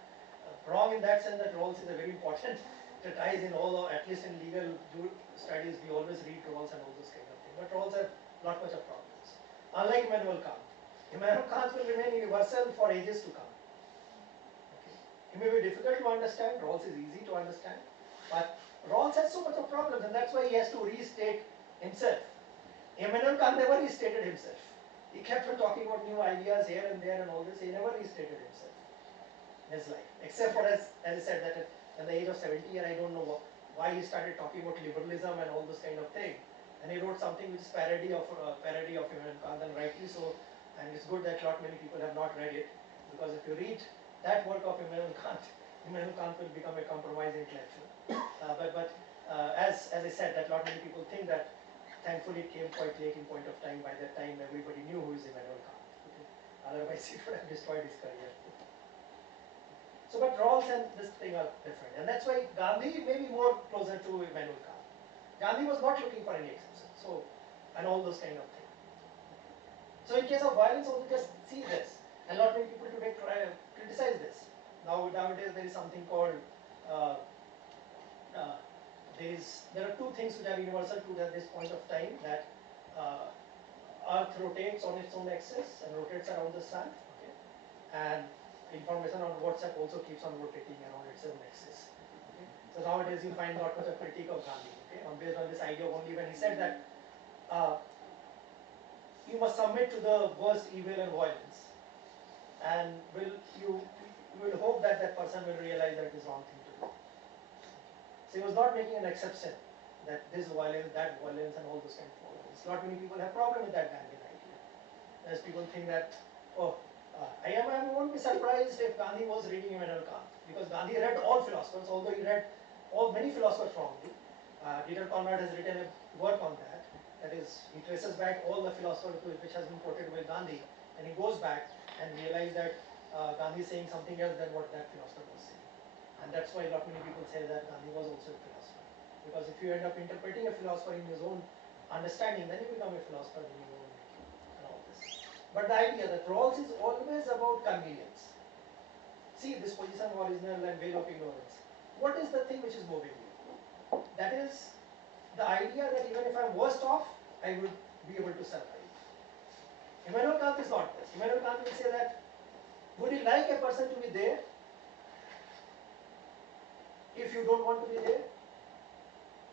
wrong in that sense that Rawls is a very important treatise in all, at least in legal studies, we always read Rawls and all those kind of things. But Rawls have not much of problems. Unlike Immanuel Kant. Immanuel Kant will remain universal for ages to come. Okay. He may be difficult to understand, Rawls is easy to understand, but Rawls has so much of problems, and that's why he has to restate himself. Immanuel Kant never restated himself. He kept on talking about new ideas here and there and all this, he never restated himself in his life. Except for, as I said, that at the age of 70, and I don't know why he started talking about liberalism and all this kind of thing. And he wrote something which is parody of Immanuel Kant, and rightly so. And it's good that not many people have not read it, because if you read that work of Immanuel Kant will become a compromising intellectual. As I said, that not many people think that. Thankfully, it came quite late in point of time. By that time, everybody knew who is Immanuel Kant. Okay? Otherwise, it would have destroyed his career. So, but Rawls and this thing are different, and that's why Gandhi may be more closer to Immanuel Kant. Gandhi was not looking for any exception. So, and all those kind of things. So, in case of violence, also just see this, and not many people today criticize this. Nowadays, there is something called there are two things which are universal to at this point of time, that Earth rotates on its own axis and rotates around the sun, okay? And information on WhatsApp also keeps on rotating around its own axis. Okay? So nowadays you find not much of critique of Gandhi, okay? Based on this idea only, when he said that you must submit to the worst evil and violence, and you will hope that that person will realize that it is wrong thing to do. So he was not making an exception that this violence, that violence, and all those kind of violence. Not many people have problem with that Gandhian idea. As people think that, I won't be surprised if Gandhi was reading Immanuel Kant, because Gandhi read all philosophers, although he read many philosophers wrongly. Niraj Kumar has written a work on that. That is, he traces back all the philosophers which has been quoted by Gandhi, and he goes back and realizes that Gandhi is saying something else than what that philosopher was saying. And that's why not many people say that Gandhi was also a philosopher. Because if you end up interpreting a philosopher in his own understanding, then you become a philosopher in your own making and all this. But the idea that Rawls is always about convenience. See, this position of original and veil of ignorance. What is the thing which is moving you? That is the idea that even if I'm worst off, I will be able to survive. Immanuel Kant is not this. Immanuel Kant will say that, would you like a person to be there if you don't want to be there?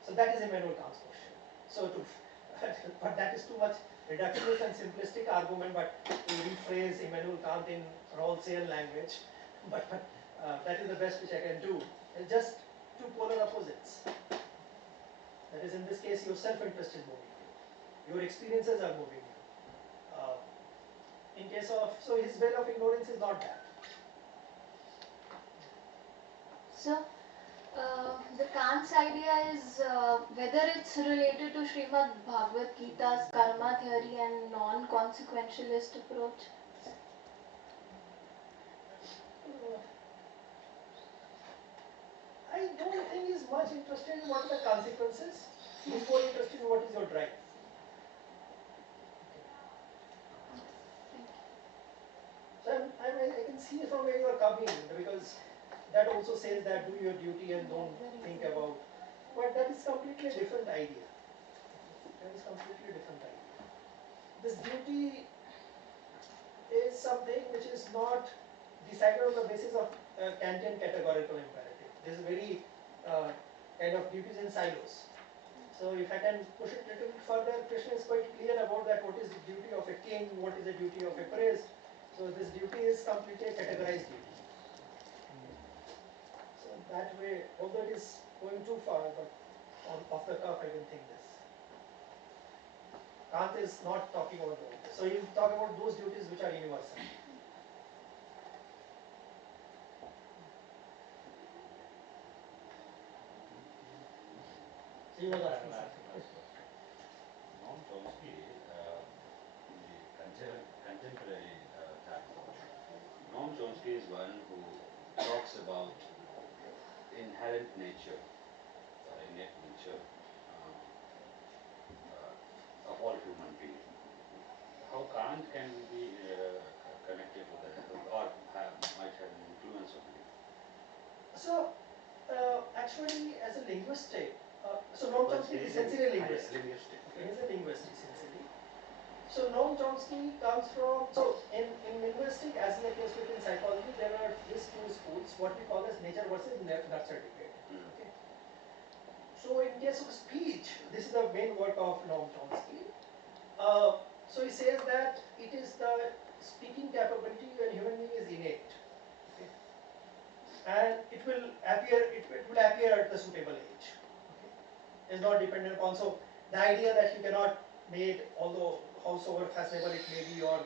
So that is Immanuel Kant's question. But that is too much reductionist and simplistic argument, but to rephrase Immanuel Kant in Rawlsian language, but that is the best which I can do. It's just two polar opposites. That is, in this case, your self-interest is moving you. Your experiences are moving you. In case of, so his veil of ignorance is not that. So, the Kant's idea is whether it's related to Srimad Bhagavad Gita's karma theory and non-consequentialist approach. I don't think he's much interested in what are the consequences. He's more interested in what is your drive. So I can see from where you are coming, because that also says that do your duty and don't think about. But that is completely a different idea. That is completely different idea. This duty is something which is not decided on the basis of Kantian categorical imperative. This is very kind of duties in silos. So if I can push it a little bit further, Krishna is quite clear about that what is the duty of a king, what is the duty of a priest. So So this duty is completely a categorized duty. So that way, although it is going too far, but off the cuff I can think this. Kant is not talking about those. So he will talk about those duties which are universal. So he was asking something. Noam Chomsky, in the contemporary time, Noam Chomsky is one who talks about inherent nature or innate nature of all human beings. How Kant can be connected to that or might have an influence on it? So actually, as a linguistic, so Noam Chomsky is essentially a linguist. Linguistic. Okay, he's a linguist essentially. So Noam Chomsky comes from, so in linguistic as in the case within psychology, there are these two schools, what we call as nature versus nurture debate. Okay. So in case of speech, this is the main work of Noam Chomsky. So he says that it is the speaking capability when human being is innate. Okay. And it will appear at the suitable age. Okay. Is not dependent upon, so the idea that you cannot make, although howsoever fashionable it may be, or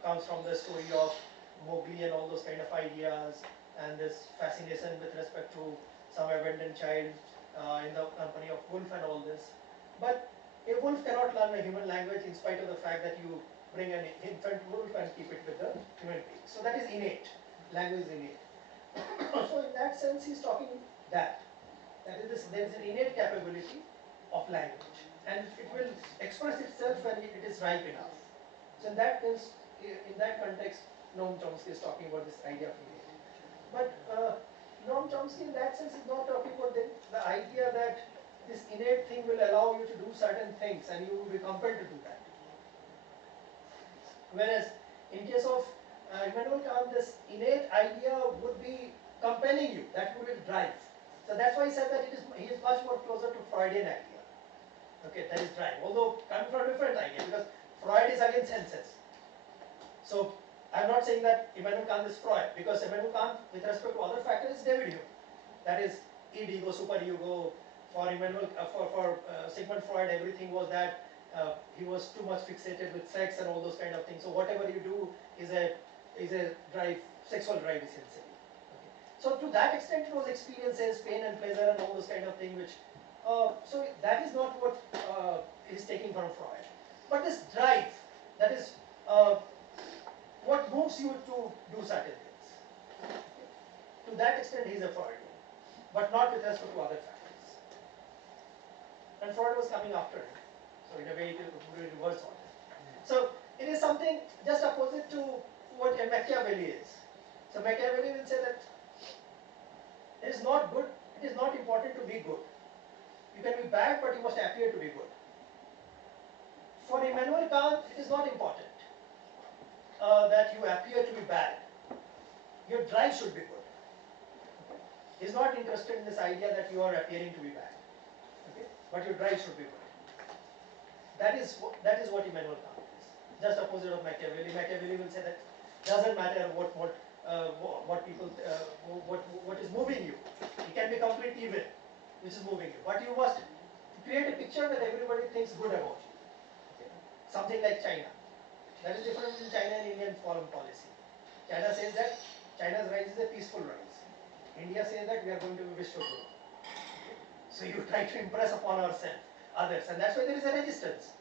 comes from the story of Mowgli and all those kind of ideas, and this fascination with respect to some abandoned child in the company of wolf and all this. But a wolf cannot learn a human language in spite of the fact that you bring an infant wolf and keep it with the human being. So that is innate. Language is innate. So in that sense, he's talking that is this, there is an innate capability of language, and it will express itself when it is ripe enough. So in that context, Noam Chomsky is talking about this idea of innate. But Noam Chomsky in that sense is not talking about the idea that this innate thing will allow you to do certain things and you will be compelled to do that. Whereas in case of Immanuel Kant, this innate idea would be compelling you, that would drive. So that's why he said that he is much more closer to Freudian idea. Okay, that is drive. Although coming from a different idea, because Freud is again senses. So I'm not saying that Immanuel Kant is Freud, because Immanuel Kant, with respect to other factors, is David Hume. That is id, ego, super ego. For Sigmund Freud, everything was that he was too much fixated with sex and all those kind of things. So whatever you do is a drive, sexual drive essentially. Okay. So to that extent, it was experiences, pain and pleasure and all those kind of things. Which so that is not what is taking from Freud. But this drive, that is what moves you to do certain things. Okay. To that extent, he is a Freudian, but not with respect to other factors. And Freud was coming after him. So in a way, it will reverse on it. So it is something just opposite to what a Machiavelli is. So Machiavelli will say that it is not good, it is not important to be good. You can be bad, but you must appear to be good. For Immanuel Kant, it is not important that you appear to be bad. Your drive should be good. Okay. He is not interested in this idea that you are appearing to be bad. Okay. But your drive should be good. That is what Immanuel Kant is. Just opposite of Machiavelli. Machiavelli will say that doesn't matter what people what is moving you. It can be complete evil, which is moving you. But you must create a picture that everybody thinks good about you. Okay. Something like China. That is different between China and Indian foreign policy. China says that China's rise is a peaceful rise. India says that we are going to be Vishwa Guru. Okay. So you try to impress upon others, and that's why there is a resistance.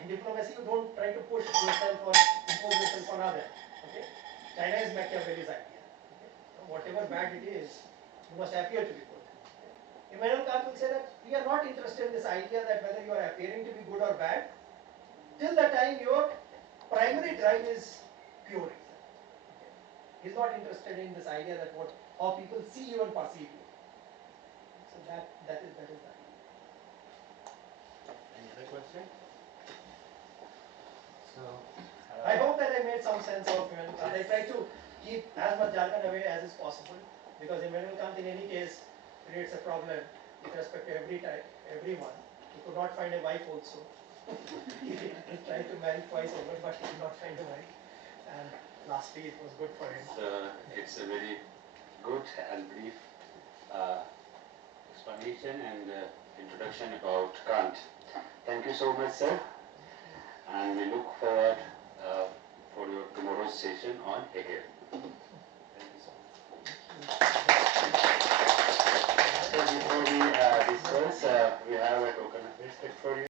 In diplomacy, you don't try to push yourself or impose yourself on others. Okay? China is Machiavelli's idea. Okay? So whatever bad it is, you must appear to be good. Okay? Immanuel Kant will say that we are not interested in this idea that whether you are appearing to be good or bad, till the time your primary drive is pure. Okay? He is not interested in this idea that how people see you and perceive you. So that is the idea. Any other question? So, I hope that I made some sense of Immanuel Kant. I try to keep as much jargon away as is possible, because Immanuel Kant in any case creates a problem with respect to everyone. He could not find a wife also. He tried to marry twice over, but he could not find a wife. And lastly it was good for him. So it's a very good and brief explanation and introduction about Kant. Thank you so much, sir. And we look forward for your tomorrow's session on Hegel. Thank you so much. So before we discuss, we have a token of respect for you.